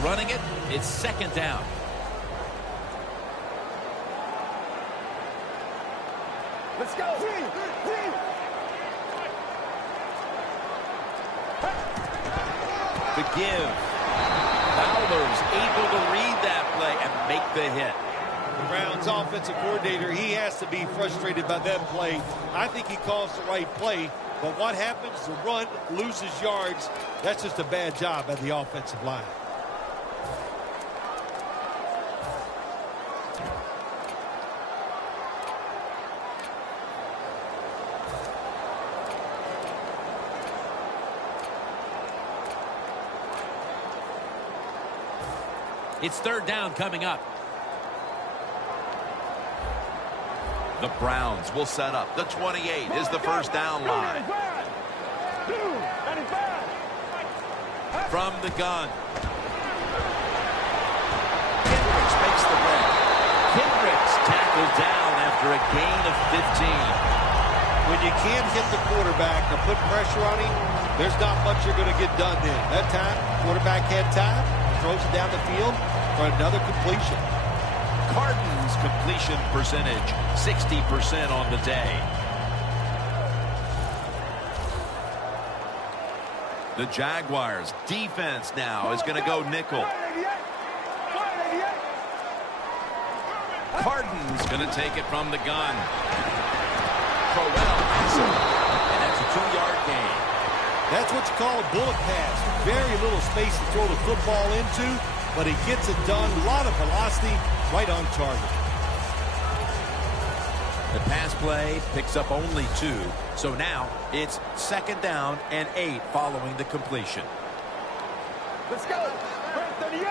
Running it, it's second down. Let's go. The give. Fowler's able to read that play and make the hit. The Browns offensive coordinator, he has to be frustrated by that play. I think he calls the right play, but what happens? The run loses yards. That's just a bad job by the offensive line. It's third down coming up. The Browns will set up. The 28 is the first down line. From the gun. Kendricks makes the play. Kendricks tackled down after a gain of 15. When you can't hit the quarterback or put pressure on him, there's not much you're going to get done then. That time, quarterback had time, throws it down the field for another completion. Cardin's completion percentage, 60% on the day. The Jaguars defense now is going to go nickel. Cardin's going to take it from the gun. Crowell has him, and that's a 2-yard gain. That's what you call a bullet pass. Very little space to throw the football into, but he gets it done. A lot of velocity, right on target. The pass play picks up only 2, so now it's second down and 8 following the completion. Let's go. Red 38.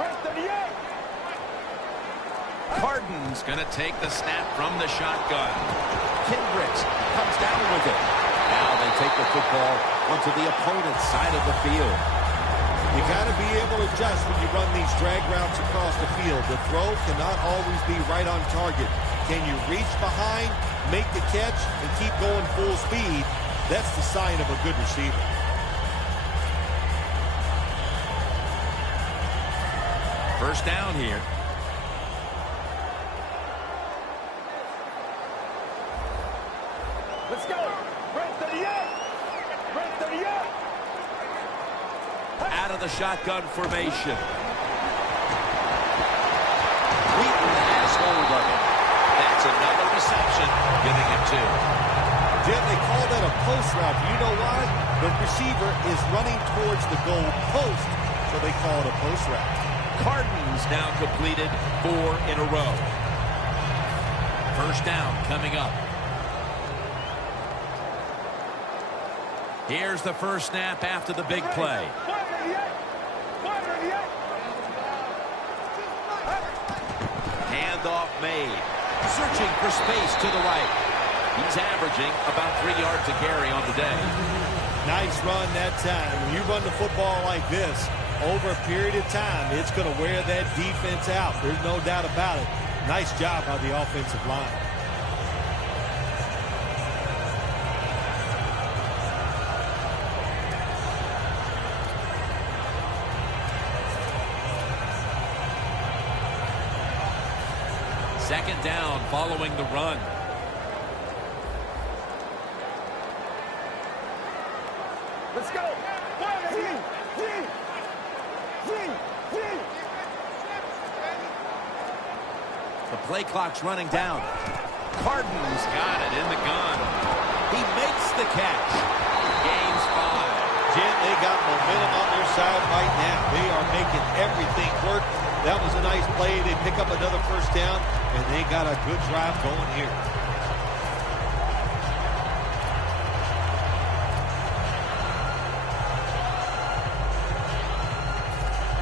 Red 38. Cardin's going to take the snap from the shotgun. Kendricks comes down with it. Now they take the football onto the opponent's side of the field. You got to be able to adjust when you run these drag routes across the field. The throw cannot always be right on target. Can you reach behind, make the catch, and keep going full speed? That's the sign of a good receiver. First down here. Let's go. Red 38. Red 38. Out of the shotgun formation. Wheaton has hold of it. That's another reception, giving it 2. Jim, they call that a post route. You know why? The receiver is running towards the goal post, so they call it a post route. Cardinals now completed 4 in a row. First down coming up. Here's the first snap after the big play. Handoff made. Searching for space to the right. He's averaging about 3 yards a carry on the day. Nice run that time. When you run the football like this, over a period of time, it's going to wear that defense out. There's no doubt about it. Nice job by the offensive line. Second down following the run. Let's go. The play clock's running down. Cardinals got it in the gun. He makes the catch. Gains 5. Jim, they got momentum on their side right now. They are making everything work. That was a nice play. They pick up another first down, and they got a good drive going here.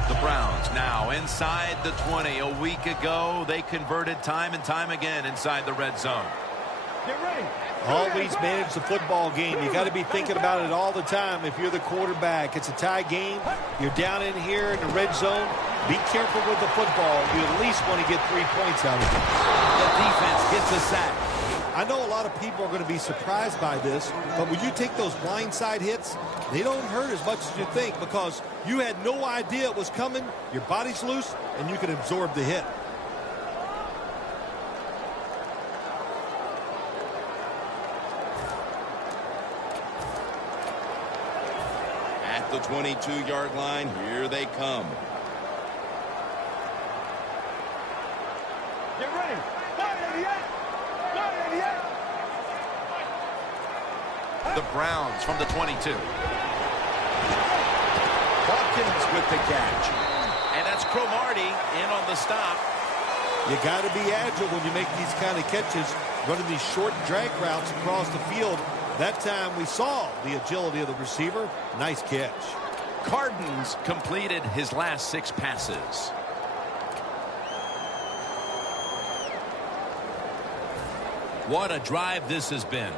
The Browns now inside the 20. A week ago, they converted time and time again inside the red zone. Get ready. Always manage the football game. You got to be thinking about it all the time if you're the quarterback. It's a tie game. You're down in here in the red zone. Be careful with the football. You at least want to get 3 points out of it. The defense gets a sack. I know a lot of people are going to be surprised by this, but when you take those blindside hits, they don't hurt as much as you think because you had no idea it was coming. Your body's loose, and you can absorb the hit. At the 22-yard line, here they come. Get ready. The Browns from the 22. Hawkins with the catch. And that's Cromartie in on the stop. You got to be agile when you make these kind of catches, running these short drag routes across the field. That time we saw the agility of the receiver. Nice catch. Cardinals completed his last 6 passes. What a drive this has been.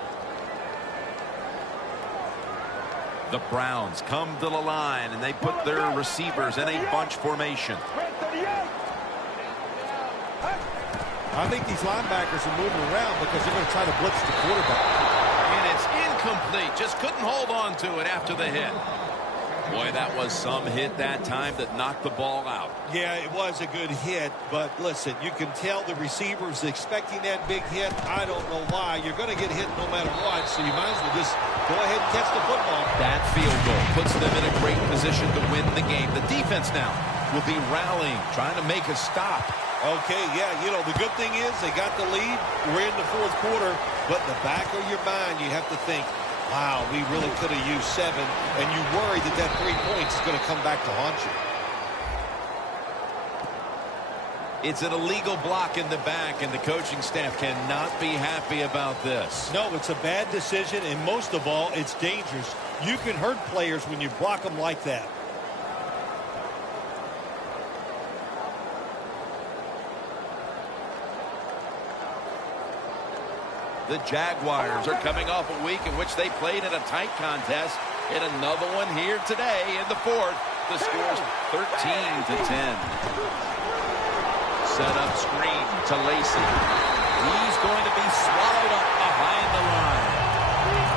The Browns come to the line, and they put their receivers in a bunch formation. I think these linebackers are moving around because they're going to try to blitz the quarterback. And it's incomplete. Just couldn't hold on to it after the hit. Boy, that was some hit that time that knocked the ball out. Yeah, it was a good hit, but listen, you can tell the receiver's expecting that big hit. I don't know why. You're going to get hit no matter what, so you might as well just go ahead and catch the football. That field goal puts them in a great position to win the game. The defense now will be rallying, trying to make a stop. Okay, yeah, you know, the good thing is they got the lead. We're in the fourth quarter, but in the back of your mind, you have to think, wow, we really could have used 7, and you worry that that 3 points is going to come back to haunt you. It's an illegal block in the back, and the coaching staff cannot be happy about this. No, it's a bad decision, and most of all, it's dangerous. You can hurt players when you block them like that. The Jaguars are coming off a week in which they played in a tight contest. In another one here today in the fourth. The score's 13-10. Set up screen to Lacey. He's going to be swallowed up behind the line.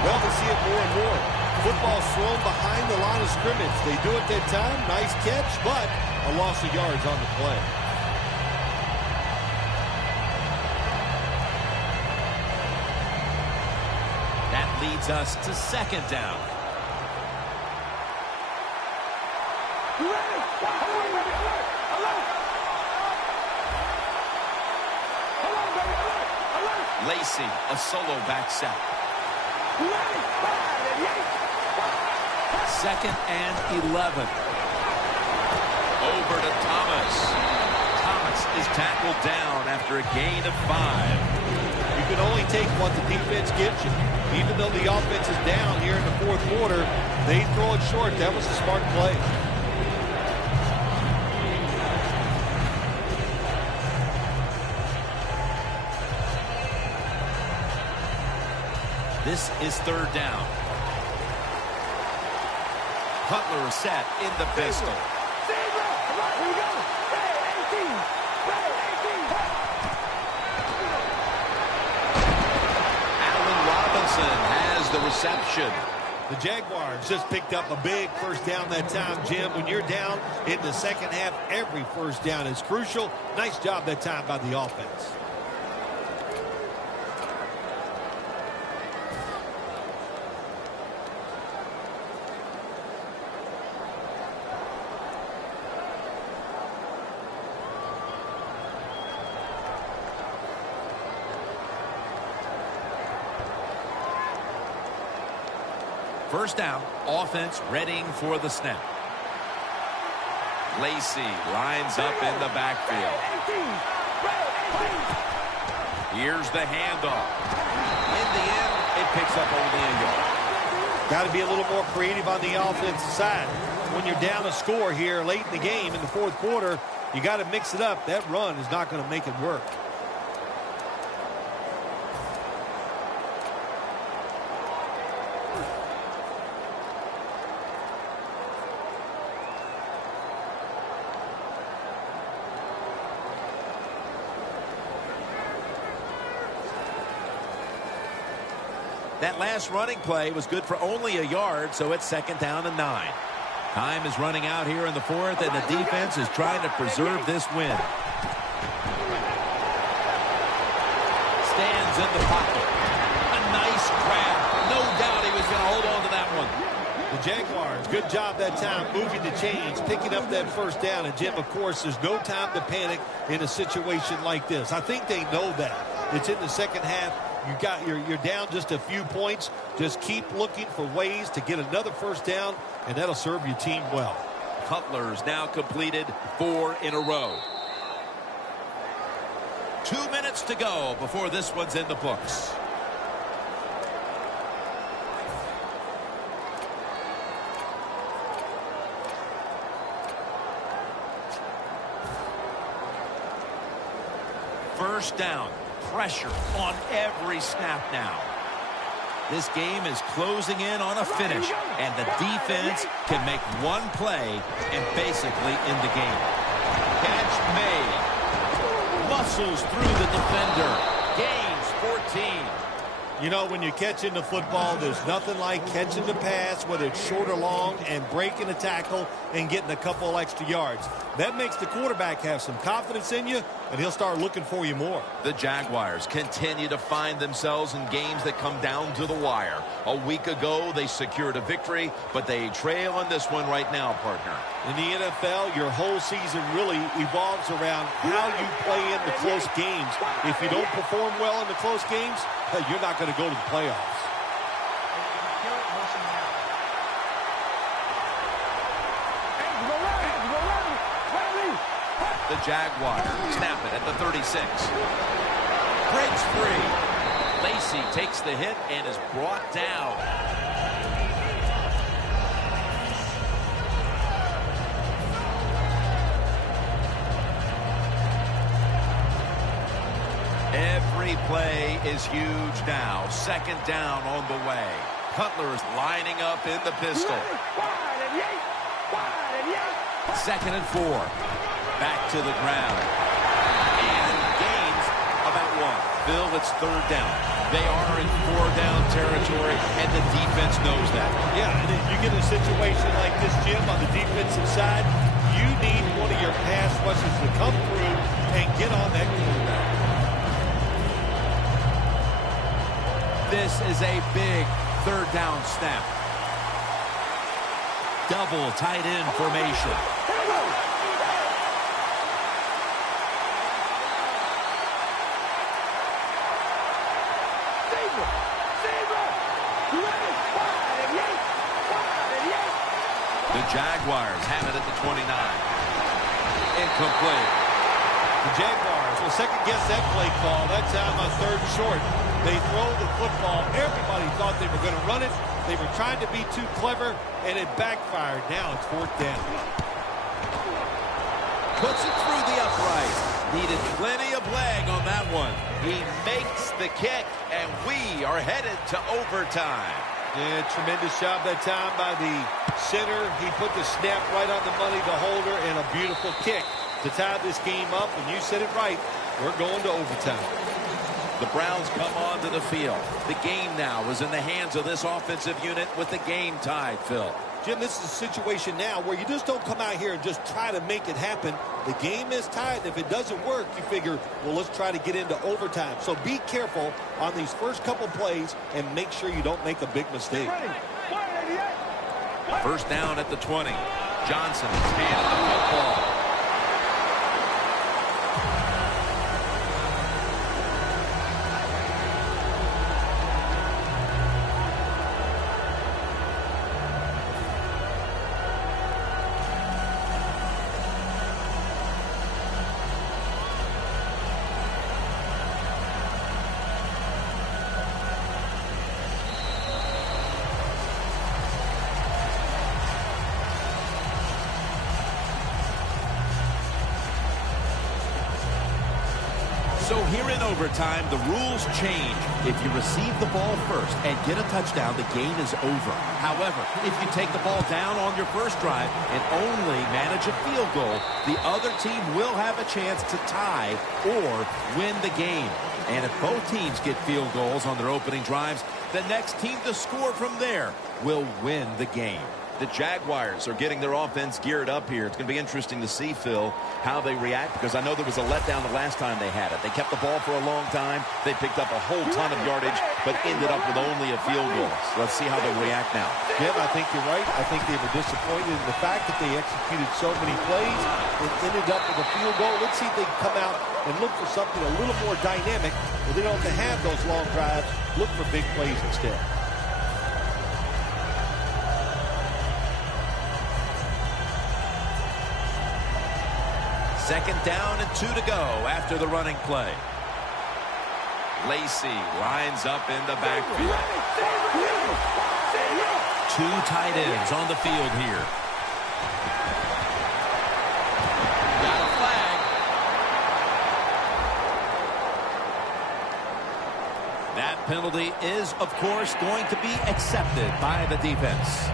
Well, we see it more and more. Football thrown behind the line of scrimmage. They do it that time. Nice catch, but a loss of yards on the play. Leads us to second down. Lacey, a solo back sack. 2nd and 11. Over to Thomas. Thomas is tackled down after a gain of 5. You can only take what the defense gives you. Even though the offense is down here in the fourth quarter, they throw it short. That was a smart play. This is 3rd down. Cutler is set in the pistol. Allen Robinson has the reception. The Jaguars just picked up a big first down that time, Jim. When you're down in the second half, every first down is crucial. Nice job that time by the offense. First down, offense readying for the snap. Lacy lines up in the backfield. Here's the handoff. In the end, it picks up only a yard. Got to be a little more creative on the offensive side. When you're down a score here late in the game in the fourth quarter, you got to mix it up. That run is not going to make it work. That last running play was good for only a yard, so it's 2nd down and 9. Time is running out here in the fourth, and the defense is trying to preserve this win. Stands in the pocket. A nice grab. No doubt he was going to hold on to that one. The Jaguars, good job that time moving the chains, picking up that first down. And, Jim, of course, there's no time to panic in a situation like this. I think they know that. It's in the second half. You're down just a few points. Just keep looking for ways to get another first down, and that'll serve your team well. Cutler's now completed 4 in a row. 2 minutes to go before this one's in the books. First down. Pressure on every snap now. This game is closing in on a finish, and the defense can make one play and basically end the game. Catch made. Muscles through the defender. Gains 14. You know, when you're catching the football, there's nothing like catching the pass, whether it's short or long, and breaking a tackle and getting a couple extra yards. That makes the quarterback have some confidence in you, and he'll start looking for you more. The Jaguars continue to find themselves in games that come down to the wire. A week ago, they secured a victory, but they trail on this one right now, partner. In the NFL, your whole season really evolves around how you play in the close games. If you don't perform well in the close games, you're not going to go to the playoffs. The Jaguars snap it at the 36. Breaks free. Lacy takes the hit and is brought down. Every play is huge now. 2nd down on the way. Cutler is lining up in the pistol. 2nd and 4. Back to the ground. And gains about 1. Bill, it's 3rd down. They are in 4-down territory, and the defense knows that. Yeah, and if you get a situation like this, Jim, on the defensive side, you need one of your pass rushers to come through and get on that quarterback. This is a big 3rd down snap. Double tight end formation. Jaguars have it at the 29. Incomplete. The Jaguars will second-guess that play call. That time on 3rd and short. They throw the football. Everybody thought they were going to run it. They were trying to be too clever, and it backfired. Now it's 4th down. Puts it through the upright. Needed plenty of leg on that one. He makes the kick, and we are headed to overtime. Yeah, tremendous job that time by the center. He put the snap right on the money, the holder, and a beautiful kick to tie this game up. And you said it right. We're going to overtime. The Browns come onto the field. The game now is in the hands of this offensive unit with the game tied, Phil. Jim, this is a situation now where you just don't come out here and just try to make it happen. The game is tied. If it doesn't work, you figure, well, let's try to get into overtime. So be careful on these first couple plays and make sure you don't make a big mistake. First down at the 20. Johnson handed the football. So here in overtime, the rules change. If you receive the ball first and get a touchdown, the game is over. However, if you take the ball down on your first drive and only manage a field goal, the other team will have a chance to tie or win the game. And if both teams get field goals on their opening drives, the next team to score from there will win the game. The Jaguars are getting their offense geared up here. It's going to be interesting to see, Phil, how they react, because I know there was a letdown the last time they had it. They kept the ball for a long time. They picked up a whole ton of yardage, but ended up with only a field goal. Let's see how they react now. Jim, I think you're right. I think they were disappointed in the fact that they executed so many plays and ended up with a field goal. Let's see if they can come out and look for something a little more dynamic where they don't have to have those long drives. Look for big plays instead. Second down and 2 to go after the running play. Lacey lines up in the backfield. 2 tight ends on the field here. Got a flag. That penalty is, of course, going to be accepted by the defense.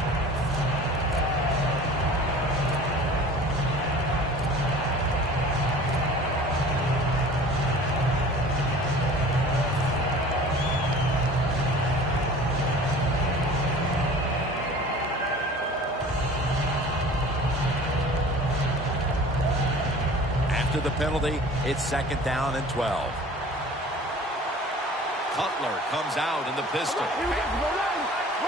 The penalty, it's second down and 12. Cutler comes out in the pistol.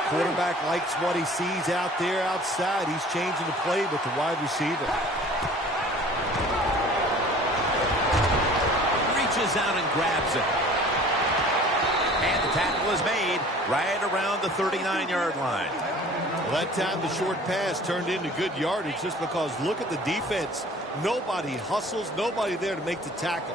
Quarterback likes what he sees out there outside. He's changing the play with the wide receiver. Reaches out and grabs it. And the tackle is made right around the 39-yard line. Well, that time the short pass turned into good yardage just because look at the defense. Nobody hustles, nobody there to make the tackle.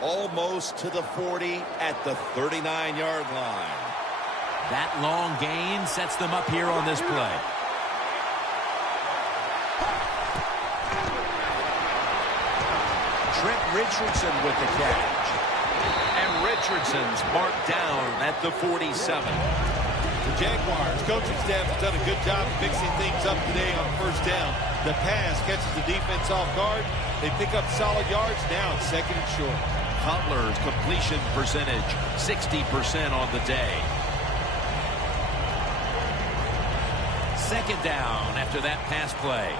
Almost to the 40 at the 39-yard line. That long gain sets them up here on this play. Trent Richardson with the catch. And Richardson's marked down at the 47. The Jaguars coaching staff has done a good job of mixing things up today on first down. The pass catches the defense off guard. They pick up solid yards. Now it's second and short. Cutler's completion percentage, 60% on the day. Second down after that pass play.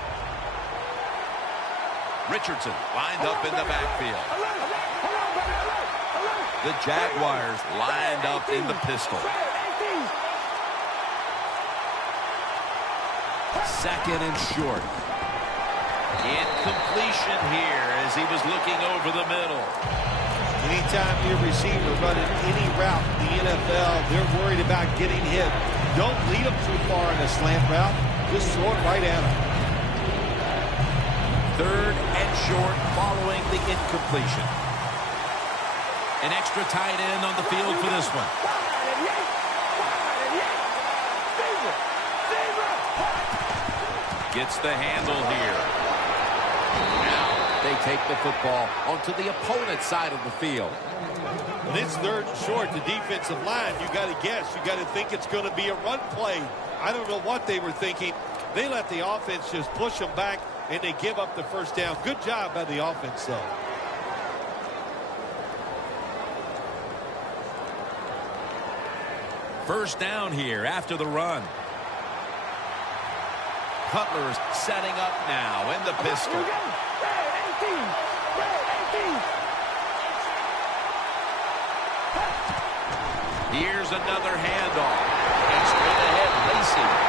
Richardson lined up in the backfield. The Jaguars lined up in the pistol. Second and short. Incompletion here as he was looking over the middle. Anytime your receiver running any route in the NFL, they're worried about getting hit. Don't lead them too far in a slant route. Just throw it right at them. 3rd and short following the incompletion. An extra tight end on the field for this one. Gets the handle here. Now they take the football onto the opponent's side of the field. When it's 3rd and short, the defensive line, you got to guess. You got to think it's going to be a run play. I don't know what they were thinking. They let the offense just push them back, and they give up the first down. Good job by the offense, though. First down here after the run. Cutler's setting up now in the pistol. Here's another handoff. And straight ahead, Lacey.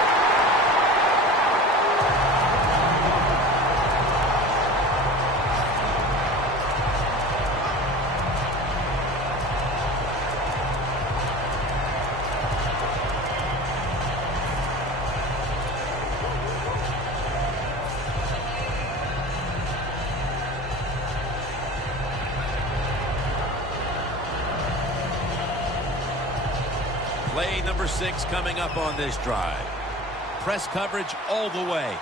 Play number 6 coming up on this drive. Press coverage all the way.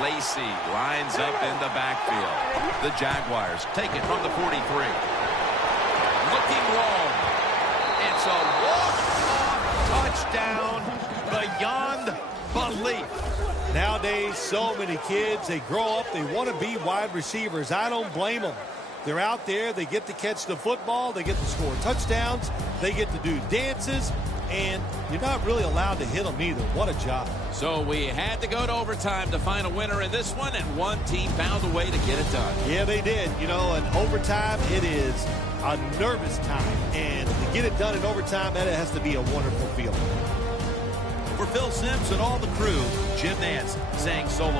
Lacey lines up in the backfield. The Jaguars take it from the 43. Looking long. It's a walk-off touchdown beyond belief. Nowadays, so many kids, they grow up, they want to be wide receivers. I don't blame them. They're out there, they get to catch the football, they get to score touchdowns, they get to do dances, and you're not really allowed to hit them either. What a job. So we had to go to overtime to find a winner in this one, and one team found a way to get it done. Yeah, they did. You know, in overtime, it is a nervous time, and to get it done in overtime, that has to be a wonderful feeling. For Phil Simms and all the crew, Jim Nance saying so long.